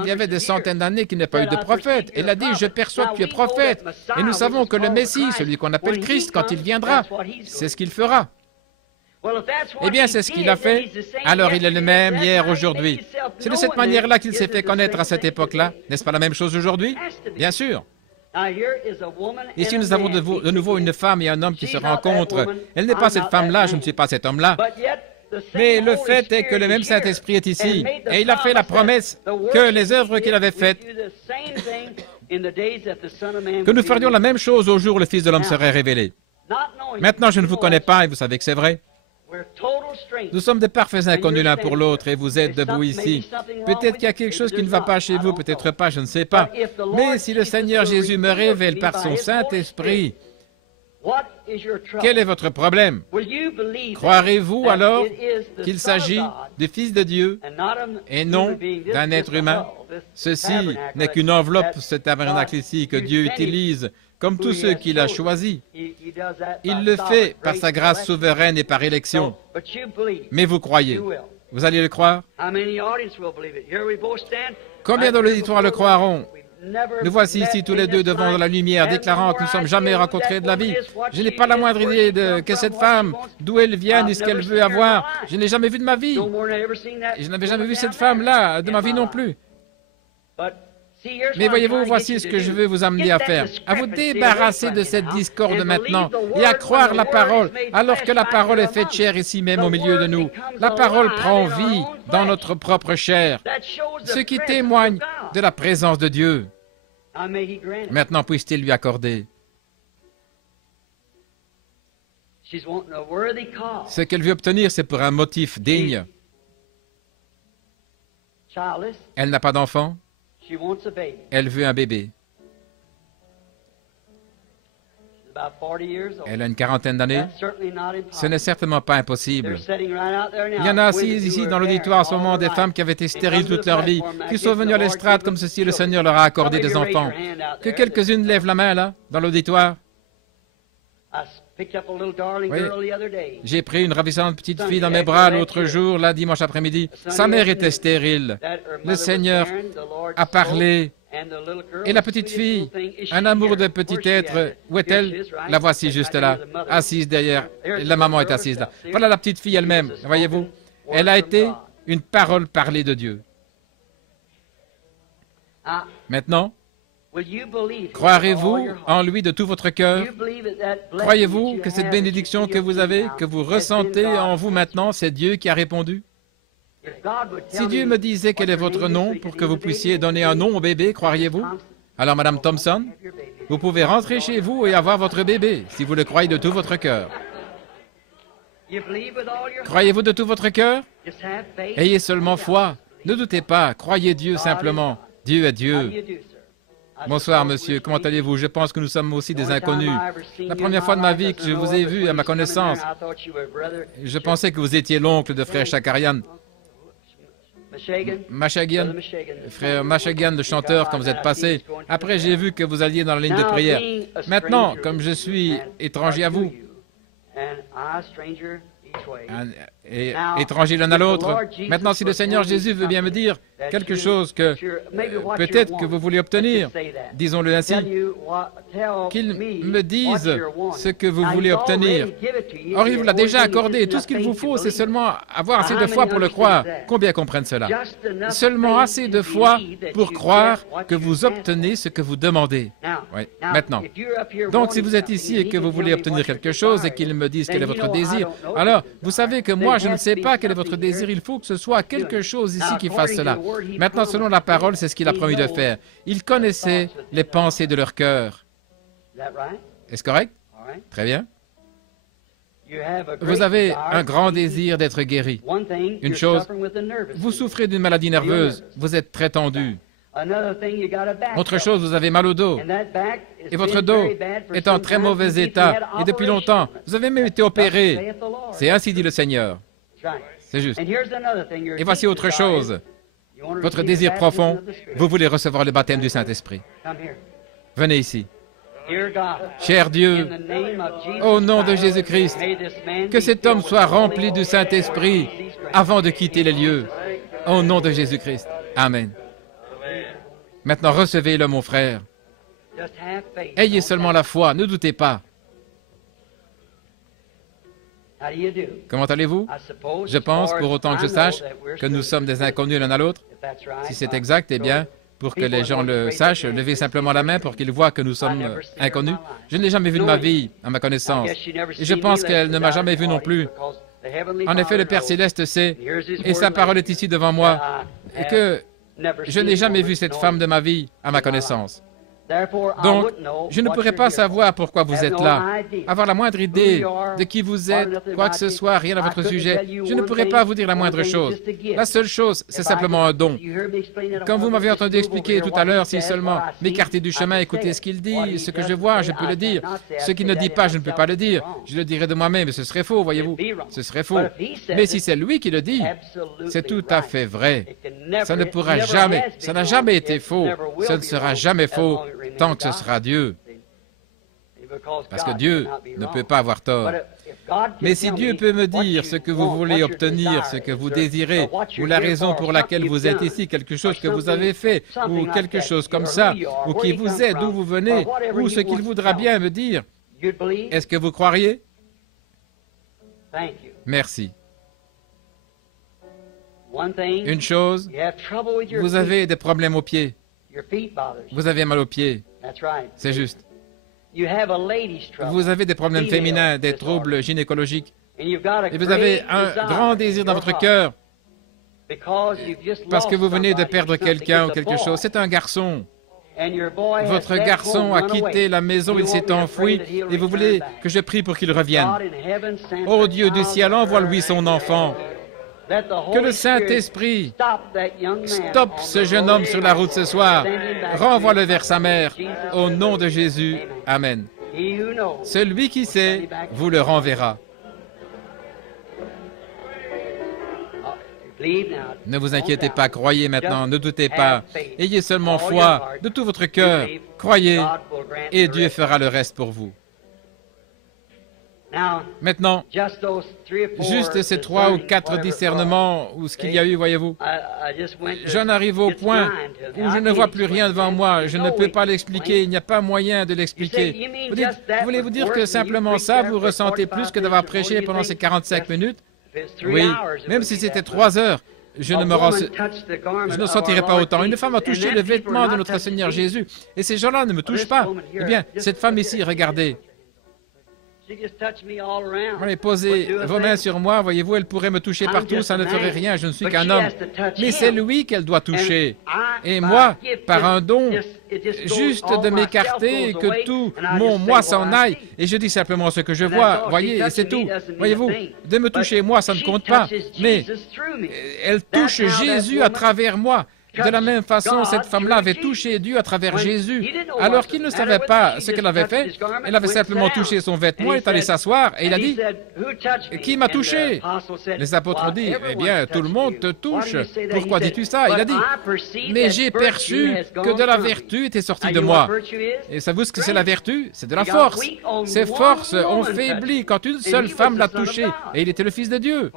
Il y avait des centaines d'années qu'il n'y a pas eu de prophète. Elle a dit, « Je perçois que tu es prophète. » Et nous savons que le Messie, celui qu'on appelle Christ, quand il viendra, c'est ce qu'il fera. Eh bien, c'est ce qu'il a fait. Alors, il est le même hier, aujourd'hui. C'est de cette manière-là qu'il s'est fait connaître à cette époque-là. N'est-ce pas la même chose aujourd'hui? Bien sûr. Ici, nous avons de nouveau une femme et un homme qui se rencontrent. Elle n'est pas cette femme-là, je ne suis pas cet homme-là. Mais le fait est que le même Saint-Esprit est ici. Et il a fait la promesse que les œuvres qu'il avait faites, que nous ferions la même chose au jour où le Fils de l'homme serait révélé. Maintenant, je ne vous connais pas et vous savez que c'est vrai. Nous sommes de parfaits inconnus l'un pour l'autre et vous êtes debout ici. Peut-être qu'il y a quelque chose qui ne va pas chez vous, peut-être pas, je ne sais pas. Mais si le Seigneur Jésus me révèle par son Saint-Esprit, quel est votre problème? Croirez-vous alors qu'il s'agit du Fils de Dieu et non d'un être humain? Ceci n'est qu'une enveloppe, ce tabernacle ici, que Dieu utilise comme tous ceux qu'il a choisis. Il le fait par sa grâce souveraine et par élection. Mais vous croyez. Vous allez le croire? Combien de l'auditoire le croiront? Nous voici ici tous les deux devant la lumière, déclarant que nous ne sommes jamais rencontrés de la vie. Je n'ai pas la moindre idée de que cette femme, d'où elle vient, ni ce qu'elle veut avoir. Je ne l'ai jamais vue de ma vie. Et je n'avais jamais vu cette femme-là de ma vie non plus. Mais voyez-vous, voici ce que je veux vous amener à faire. À vous débarrasser de cette discorde maintenant et à croire la parole, alors que la parole est faite chair ici même au milieu de nous. La parole prend vie dans notre propre chair, ce qui témoigne de la présence de Dieu. Maintenant, puisse-t-il lui accorder. Ce qu'elle veut obtenir, c'est pour un motif digne. Elle n'a pas d'enfant. Elle veut un bébé. Elle a une quarantaine d'années. Ce n'est certainement pas impossible. Il y en a assises ici dans l'auditoire en ce moment des femmes qui avaient été stériles toute leur vie, qui sont venues à l'estrade comme ceci, le Seigneur leur a accordé des enfants. Que quelques-unes lèvent la main là, dans l'auditoire. J'ai pris une ravissante petite fille dans mes bras l'autre jour, là, dimanche après-midi. Sa mère était stérile. Le Seigneur a parlé. Et la petite fille, un amour de petit être, où est-elle? La voici juste là, assise derrière. La maman est assise là. Voilà la petite fille elle-même, voyez-vous. Elle a été une parole parlée de Dieu. Maintenant, croirez-vous en lui de tout votre cœur? Croyez-vous que cette bénédiction que vous avez, que vous ressentez en vous maintenant, c'est Dieu qui a répondu? Si Dieu me disait quel est votre nom pour que vous puissiez donner un nom au bébé, croiriez-vous? Alors, Madame Thompson, vous pouvez rentrer chez vous et avoir votre bébé, si vous le croyez de tout votre cœur. Croyez-vous de tout votre cœur? Ayez seulement foi. Ne doutez pas. Croyez Dieu simplement. Dieu est Dieu. Bonsoir, monsieur. Comment allez-vous? Je pense que nous sommes aussi des inconnus. La première fois de ma vie que je vous ai vu à ma connaissance, je pensais que vous étiez l'oncle de frère Shakarian. Mashagian, frère Mashagian, le chanteur, quand vous êtes passé. Après, j'ai vu que vous alliez dans la ligne de prière. Maintenant, comme je suis étranger à vous, et étrangers l'un à l'autre. Maintenant, si le Seigneur Jésus veut bien me dire quelque chose que peut-être que vous voulez obtenir, disons-le ainsi, qu'il me dise ce que vous voulez obtenir. Or, il vous l'a déjà accordé. Tout ce qu'il vous faut, c'est seulement avoir assez de foi pour le croire. Combien comprennent cela? Seulement assez de foi pour croire que vous obtenez ce que vous demandez. Oui. Maintenant, donc si vous êtes ici et que vous voulez obtenir quelque chose et qu'il me dise quel est votre désir, alors vous savez que moi, je ne sais pas quel est votre désir. Il faut que ce soit quelque chose ici qui fasse cela. Maintenant, selon la parole, c'est ce qu'il a promis de faire. Il connaissait les pensées de leur cœur. Est-ce correct? Très bien. Vous avez un grand désir d'être guéri. Une chose, vous souffrez d'une maladie nerveuse. Vous êtes très tendu. Autre chose, vous avez mal au dos. Et votre dos est en très mauvais état. Et depuis longtemps, vous avez même été opéré. C'est ainsi dit le Seigneur. C'est juste. Et voici autre chose. Votre désir profond, vous voulez recevoir le baptême du Saint-Esprit. Venez ici. Cher Dieu, au nom de Jésus-Christ, que cet homme soit rempli du Saint-Esprit avant de quitter les lieux. Au nom de Jésus-Christ. Amen. Maintenant, recevez-le, mon frère. Ayez seulement la foi, ne doutez pas. Comment allez-vous? Je pense, pour autant que je sache, que nous sommes des inconnus l'un à l'autre. Si c'est exact, eh bien, pour que les gens le sachent, levez simplement la main pour qu'ils voient que nous sommes inconnus. Je ne l'ai jamais vu de ma vie, à ma connaissance. Et je pense qu'elle ne m'a jamais vu non plus. En effet, le Père Céleste sait, et sa parole est ici devant moi, et que je n'ai jamais vu cette femme de ma vie, à ma connaissance. Donc, je ne pourrais pas savoir pourquoi vous êtes là, avoir la moindre idée de qui vous êtes, quoi que ce soit, rien à votre sujet. Je ne pourrais pas vous dire la moindre chose. La seule chose, c'est simplement un don. Comme vous m'avez entendu expliquer tout à l'heure, si seulement m'écarter du chemin, écouter ce qu'il dit, ce que je vois, je peux le dire. Ce qu'il ne dit pas, je ne peux pas le dire. Je le dirai de moi-même, mais ce serait faux, voyez-vous. Ce serait faux. Mais si c'est lui qui le dit, c'est tout à fait vrai. Ça ne pourra jamais, ça n'a jamais été faux. Ça ne sera jamais faux tant que ce sera Dieu. Parce que Dieu ne peut pas avoir tort. Mais si Dieu peut me dire ce que vous voulez obtenir, ce que vous désirez, ou la raison pour laquelle vous êtes ici, quelque chose que vous avez fait, ou quelque chose comme ça, ou qui vous est, d'où vous venez, ou ce qu'il voudra bien me dire, est-ce que vous croiriez? Merci. Une chose, vous avez des problèmes aux pieds. Vous avez mal aux pieds. C'est juste. Vous avez des problèmes féminins, des troubles gynécologiques. Et vous avez un grand désir dans votre cœur parce que vous venez de perdre quelqu'un ou quelque chose. C'est un garçon. Votre garçon a quitté la maison, il s'est enfoui et vous voulez que je prie pour qu'il revienne. Ô Dieu du ciel, envoie-lui son enfant. Que le Saint-Esprit stoppe ce jeune homme sur la route ce soir. Renvoie-le vers sa mère. Au nom de Jésus. Amen. Celui qui sait vous le renverra. Ne vous inquiétez pas, croyez maintenant, ne doutez pas. Ayez seulement foi de tout votre cœur. Croyez et Dieu fera le reste pour vous. Maintenant, juste ces 3 ou 4 discernements, ou ce qu'il y a eu, voyez-vous, j'en arrive au point où je ne vois plus rien devant moi, je ne peux pas l'expliquer, il n'y a pas moyen de l'expliquer. Voulez-vous dire que simplement ça, vous ressentez plus que d'avoir prêché pendant ces 45 minutes? Oui, même si c'était 3 heures, je ne sentirai pas autant. Une femme a touché le vêtement de notre Seigneur Jésus, et ces gens-là ne me touchent pas. Eh bien, cette femme ici, regardez. Allez, posez vos mains sur moi, voyez-vous, elle pourrait me toucher partout, ça ne ferait rien, je ne suis qu'un homme. Mais c'est lui qu'elle doit toucher. Et moi, par un don, juste de m'écarter et que tout mon moi s'en aille, et je dis simplement ce que je vois, voyez, et c'est tout. Voyez-vous, de me toucher moi, ça ne compte pas, mais elle touche Jésus à travers moi. De la même façon, cette femme-là avait touché Dieu à travers Jésus, alors qu'il ne savait pas ce qu'elle avait fait. Elle avait simplement touché son vêtement, est allée s'asseoir, et il a dit, « Qui m'a touché ?» Les apôtres ont dit, « Eh bien, tout le monde te touche. Pourquoi dis-tu ça ?» Il a dit, « Mais j'ai perçu que de la vertu était sortie de moi. » Et savez-vous ce que c'est la vertu? C'est de la force. Ces forces ont faibli quand une seule femme l'a touché, et il était le Fils de Dieu.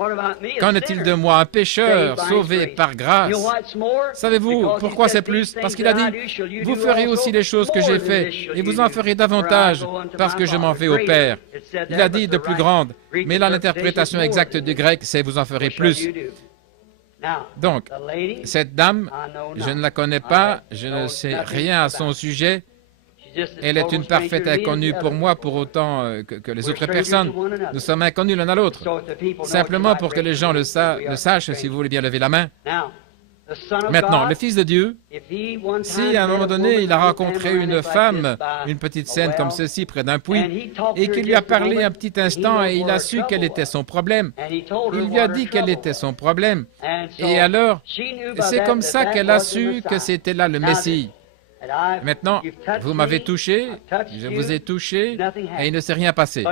Qu'en est-il de moi, un pécheur sauvé par grâce? Savez-vous pourquoi c'est plus? Parce qu'il a dit, « Vous ferez aussi les choses que j'ai faites, et vous en ferez davantage, parce que je m'en vais au Père. » Il a dit de plus grande, mais là, l'interprétation exacte du grec, c'est « vous en ferez plus ». Donc, cette dame, je ne la connais pas, je ne sais rien à son sujet. Elle est une parfaite inconnue pour moi, pour autant que les autres personnes. Nous sommes inconnus l'un à l'autre. Simplement pour que les gens le sachent, si vous voulez bien lever la main. Maintenant, le Fils de Dieu, si à un moment donné, il a rencontré une femme, une petite scène comme ceci, près d'un puits, et qu'il lui a parlé un petit instant et il a su quel était son problème, il lui a dit quel était son problème, et alors, c'est comme ça qu'elle a su que c'était là le Messie. Maintenant, vous m'avez touché, je vous ai touché, et il ne s'est rien passé.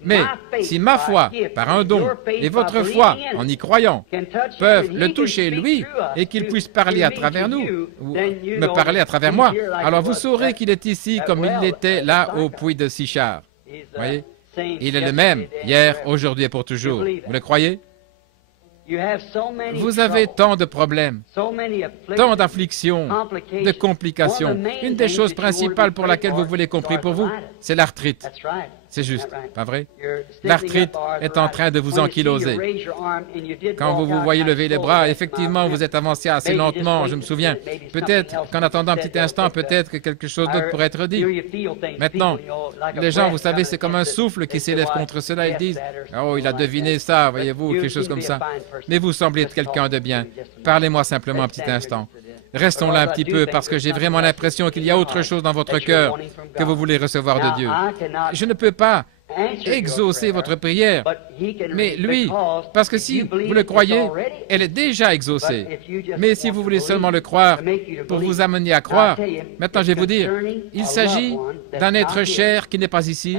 Mais si ma foi, par un don, et votre foi, en y croyant, peuvent le toucher lui, et qu'il puisse parler à travers nous, ou me parler à travers moi, alors vous saurez qu'il est ici comme il l'était là au puits de Sichar. Voyez? Il est le même, hier, aujourd'hui et pour toujours. Vous le croyez? Vous avez tant de problèmes, tant d'afflictions, de complications. Une des choses principales pour laquelle vous voulez compris pour vous, c'est l'arthrite. C'est juste, pas vrai? L'arthrite est en train de vous ankyloser. Quand vous vous voyez lever les bras, effectivement, vous êtes avancé assez lentement, je me souviens. Peut-être qu'en attendant un petit instant, peut-être que quelque chose d'autre pourrait être dit. Maintenant, les gens, vous savez, c'est comme un souffle qui s'élève contre cela. Ils disent, « Oh, il a deviné ça, voyez-vous, quelque chose comme ça. » Mais vous semblez être quelqu'un de bien. Parlez-moi simplement un petit instant. Restons là un petit peu parce que j'ai vraiment l'impression qu'il y a autre chose dans votre cœur que vous voulez recevoir de Dieu. Je ne peux pas exaucer votre prière, mais lui, parce que si vous le croyez, elle est déjà exaucée. Mais si vous voulez seulement le croire pour vous amener à croire, maintenant je vais vous dire, il s'agit d'un être cher qui n'est pas ici,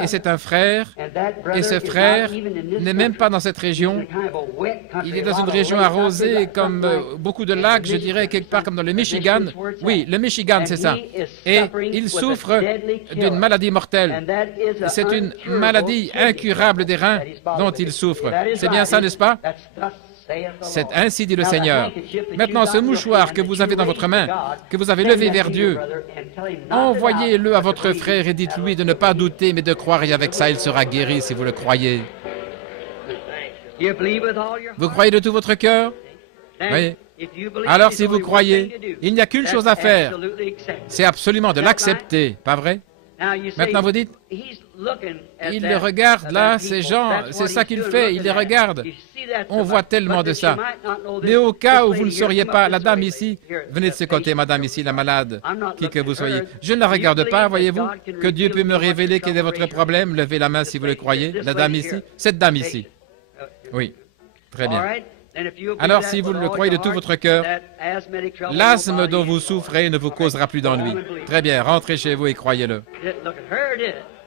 et c'est un frère, et ce frère n'est même pas dans cette région, il est dans une région arrosée comme beaucoup de lacs, je dirais quelque part comme dans le Michigan. Oui, le Michigan, c'est ça. Et il souffre d'une maladie mortelle. C'est une maladie incurable des reins dont il souffre. C'est bien ça, n'est-ce pas? C'est ainsi dit le Seigneur. Maintenant, ce mouchoir que vous avez dans votre main, que vous avez levé vers Dieu, envoyez-le à votre frère et dites-lui de ne pas douter, mais de croire, et avec ça, il sera guéri si vous le croyez. Vous croyez de tout votre cœur? Oui. Alors, si vous croyez, il n'y a qu'une chose à faire, c'est absolument de l'accepter, pas vrai? Maintenant, vous dites, il le regarde là, ces gens, c'est ça qu'il fait, il les regarde. On voit tellement de ça. Mais au cas où vous ne sauriez pas, la dame ici, venez de ce côté, madame ici, la malade, qui que vous soyez. Je ne la regarde pas, voyez-vous, que Dieu peut me révéler quel est votre problème. Levez la main si vous le croyez. La dame ici, cette dame ici. Oui, très bien. Alors, si vous le croyez de tout votre cœur, l'asthme dont vous souffrez ne vous causera plus d'ennui. Très bien, rentrez chez vous et croyez-le.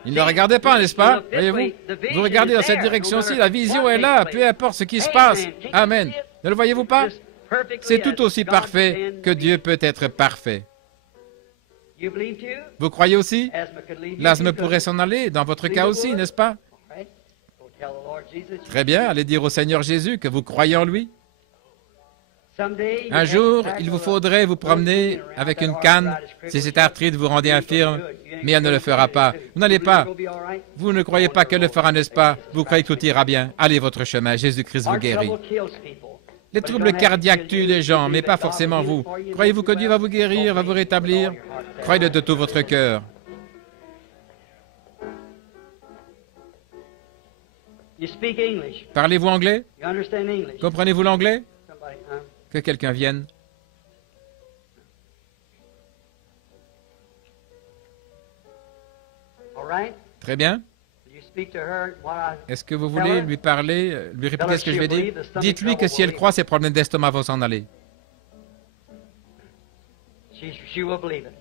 Il ne regardait pas, n'est-ce pas? Voyez-vous? Vous regardez dans cette direction-ci, la vision est là, peu importe ce qui se passe. Amen. Ne le voyez-vous pas? C'est tout aussi parfait que Dieu peut être parfait. Vous croyez aussi? L'asthme pourrait s'en aller, dans votre cas aussi, n'est-ce pas? Très bien, allez dire au Seigneur Jésus que vous croyez en lui. Un jour, il vous faudrait vous promener avec une canne si cette arthrite vous rendait infirme, mais elle ne le fera pas. Vous n'allez pas. Vous ne croyez pas qu'elle le fera, n'est-ce pas? Vous croyez que tout ira bien. Allez votre chemin, Jésus-Christ vous guérit. Les troubles cardiaques tuent les gens, mais pas forcément vous. Croyez-vous que Dieu va vous guérir, va vous rétablir? Croyez-le de tout votre cœur. Parlez-vous anglais? Comprenez-vous l'anglais? Que quelqu'un vienne. Très bien. Est-ce que vous voulez lui parler, lui répéter ce que je vais dire? Dites-lui que si elle croit, ses problèmes d'estomac vont s'en aller.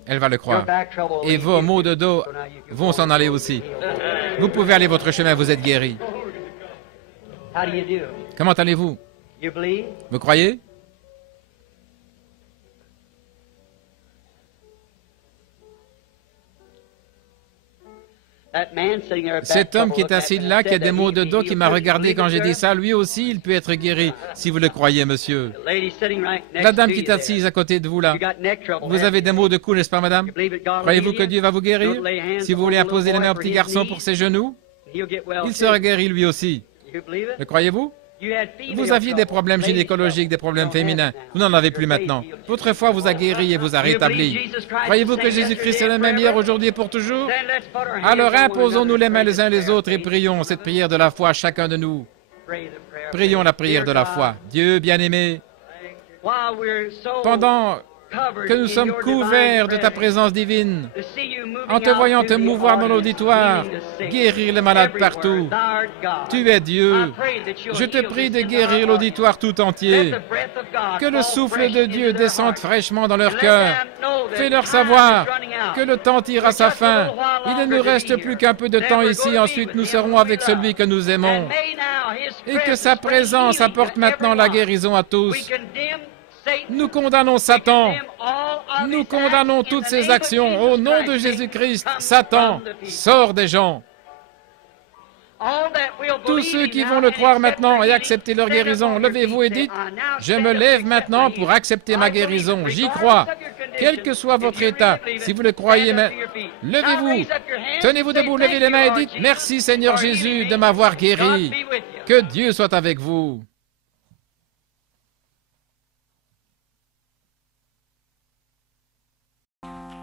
Elle va le croire. Et vos maux de dos vont s'en aller aussi. Vous pouvez aller votre chemin, vous êtes guéri. Comment allez-vous? Vous croyez? Cet homme qui est assis là, qui a des maux de dos, qui m'a regardé quand j'ai dit ça, lui aussi, il peut être guéri, si vous le croyez, monsieur. La dame qui est assise à côté de vous là, vous avez des maux de cou, n'est-ce pas, madame? Croyez-vous que Dieu va vous guérir? Si vous voulez imposer les mains au petit garçon pour ses genoux, il sera guéri lui aussi. Le croyez-vous? Vous aviez des problèmes gynécologiques, des problèmes féminins. Vous n'en avez plus maintenant. Votre foi vous a guéri et vous a rétabli. Croyez-vous que Jésus-Christ est le même hier, aujourd'hui et pour toujours? Alors imposons-nous les mains les uns les autres et prions cette prière de la foi, chacun de nous. Prions la prière de la foi. Dieu bien-aimé, pendant que nous sommes couverts de ta présence divine, en te voyant te mouvoir dans l'auditoire, guérir les malades partout. Tu es Dieu. Je te prie de guérir l'auditoire tout entier. Que le souffle de Dieu descende fraîchement dans leur cœur. Fais-leur savoir que le temps tire à sa fin. Il ne nous reste plus qu'un peu de temps ici, ensuite nous serons avec celui que nous aimons. Et que sa présence apporte maintenant la guérison à tous. Nous condamnons Satan. Nous condamnons toutes ses actions. Au nom de Jésus-Christ, Satan, sors des gens. Tous ceux qui vont le croire maintenant et accepter leur guérison, levez-vous et dites, je me lève maintenant pour accepter ma guérison. J'y crois. Quel que soit votre état, si vous le croyez, levez-vous. Tenez-vous debout, levez les mains et dites, merci Seigneur Jésus de m'avoir guéri. Que Dieu soit avec vous.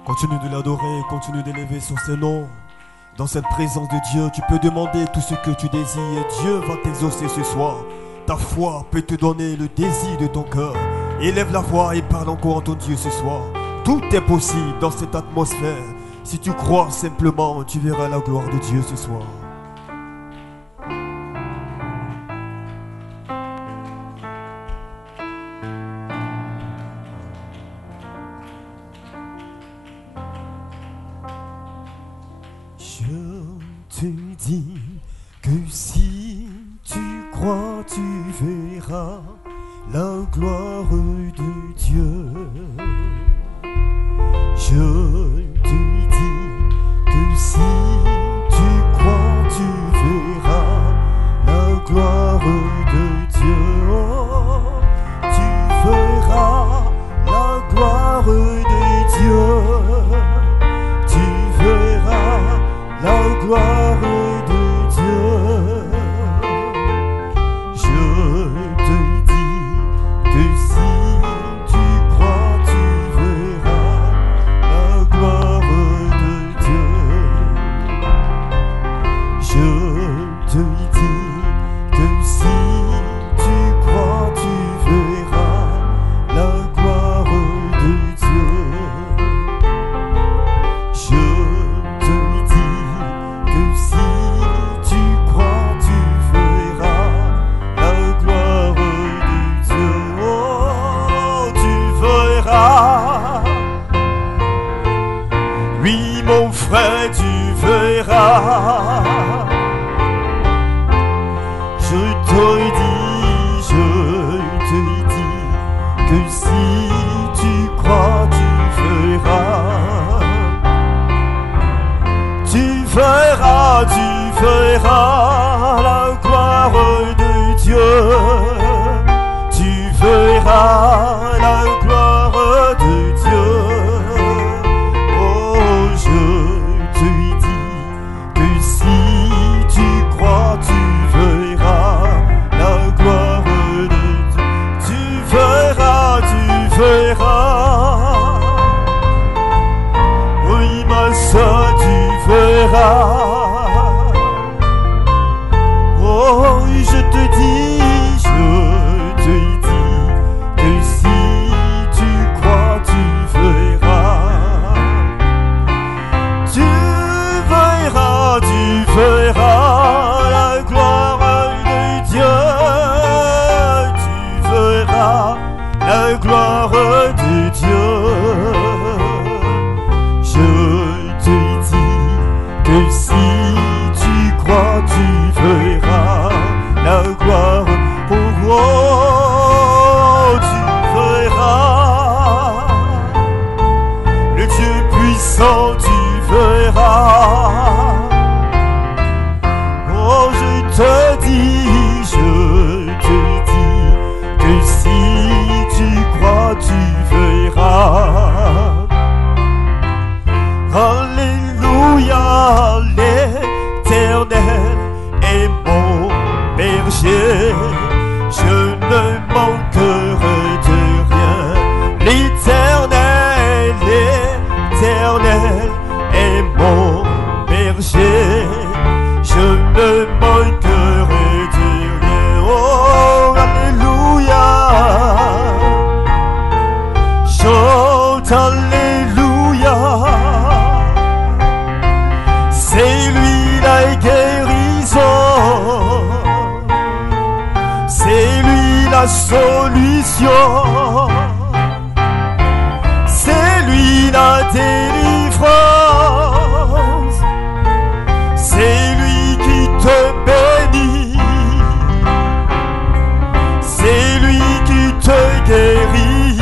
Continue de l'adorer, continue d'élever sur ses noms. Dans cette présence de Dieu, tu peux demander tout ce que tu désires. Dieu va t'exaucer ce soir. Ta foi peut te donner le désir de ton cœur. Élève la voix et parle encore en ton Dieu ce soir. Tout est possible dans cette atmosphère. Si tu crois simplement, tu verras la gloire de Dieu ce soir. Je te dis que si tu crois, tu verras la gloire de Dieu. Je te dis que si tu crois, tu verras la gloire de Dieu. Oh, tu verras la gloire de Dieu. Tu verras la gloire de Dieu. Je te dis que si tu crois, tu verras la gloire de Dieu. Je te dis que si tu crois, tu verras la gloire de Dieu. Je te dis que si tu crois, tu verras la gloire de Dieu. Oh, tu verras. Oui, mon frère, tu verras. Je te dis que si tu crois, tu verras. Tu verras la gloire de Dieu. Tu verras la gloire de Dieu. Oh, je te dis que si tu crois, tu verras la gloire de Dieu. Tu verras, tu verras. Oui, ma soeur, tu verras. Oh, je te dis que si tu crois, tu verras. Tu verras la gloire de Dieu. Tu verras la gloire de Dieu. tu verras. Alléluia, l'Éternel est mon berger, je ne manquerai de rien. L'Éternel est mon berger, je ne manquerai de rien. Oh, alléluia, chante alléluia. C'est lui la guérison, c'est lui la solution, c'est lui la délivrance, c'est lui qui te bénit, c'est lui qui te guérit.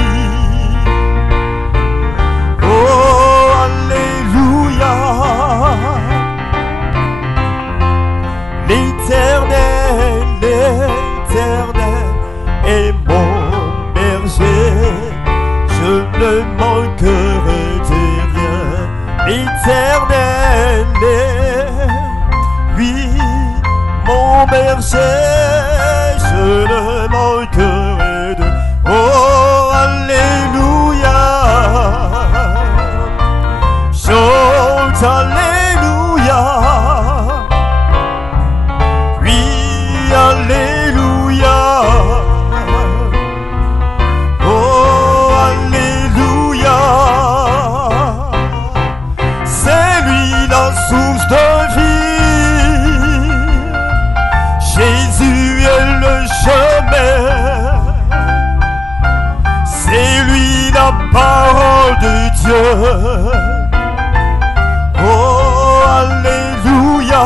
Oh, alléluia. L'Éternel est mon berger, je ne manquerai de rien. L'Éternel est, lui, mon berger, je ne manquerai de rien. Oh, alléluia, chante alléluia. Alléluia, oh alléluia, c'est lui la source de vie, Jésus est le chemin, c'est lui la parole de Dieu. Oh alléluia.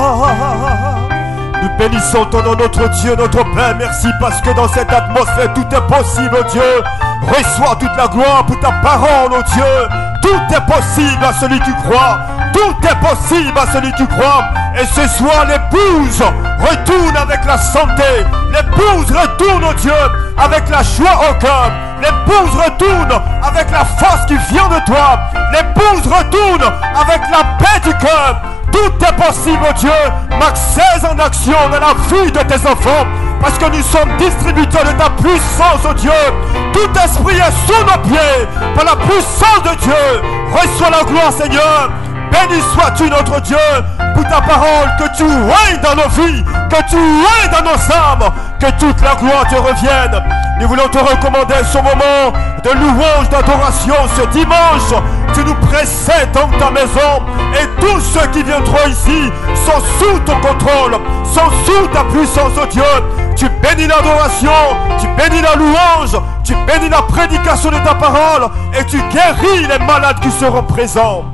Nous bénissons ton nom, notre Dieu, notre Père. Merci parce que dans cette atmosphère, tout est possible, oh Dieu. Reçois toute la gloire pour ta parole, oh Dieu. Tout est possible à celui qui croit. Tout est possible à celui qui croit. Et ce soir, l'épouse retourne avec la santé. L'épouse retourne, oh Dieu, avec la joie au cœur. L'épouse retourne avec la force qui vient de toi. L'épouse retourne avec la paix du cœur. Tout est possible, oh Dieu. Max 16 en action dans la vie de tes enfants. Parce que nous sommes distributeurs de ta puissance, oh Dieu. Tout esprit est sous nos pieds par la puissance de Dieu. Reçois la gloire, Seigneur. Béni sois-tu, notre Dieu, pour ta parole. Que tu règnes dans nos vies, que tu règnes dans nos âmes. Que toute la gloire te revienne. Nous voulons te recommander ce moment de louange, d'adoration ce dimanche. Tu nous précèdes dans ta maison. Et tous ceux qui viendront ici sont sous ton contrôle, sont sous ta puissance, oh Dieu. Tu bénis l'adoration, tu bénis la louange, tu bénis la prédication de ta parole. Et tu guéris les malades qui seront présents.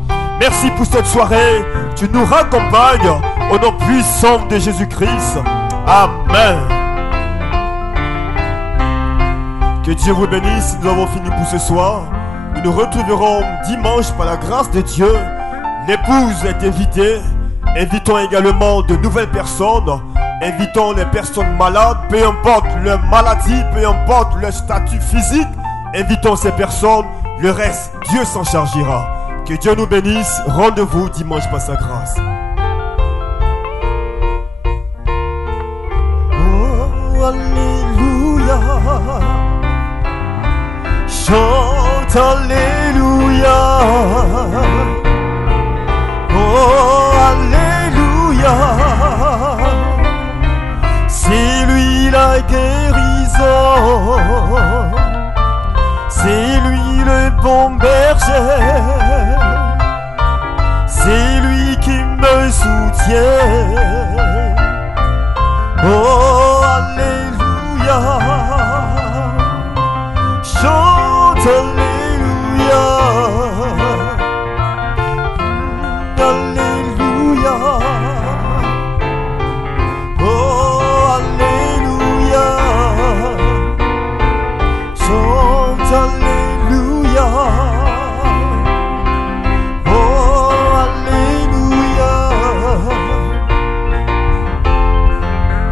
Merci pour cette soirée. Tu nous raccompagnes au nom puissant de Jésus-Christ. Amen. Que Dieu vous bénisse. Nous avons fini pour ce soir. Nous nous retrouverons dimanche par la grâce de Dieu. L'épouse est invitée. Invitons également de nouvelles personnes. Invitons les personnes malades, peu importe leur maladie, peu importe leur statut physique. Invitons ces personnes. Le reste, Dieu s'en chargera. Que Dieu nous bénisse. Rendez-vous dimanche par sa grâce. Oh, alléluia. Chante alléluia. Oh, alléluia. C'est lui la guérison. C'est lui le bon berger. C'est lui qui me soutient.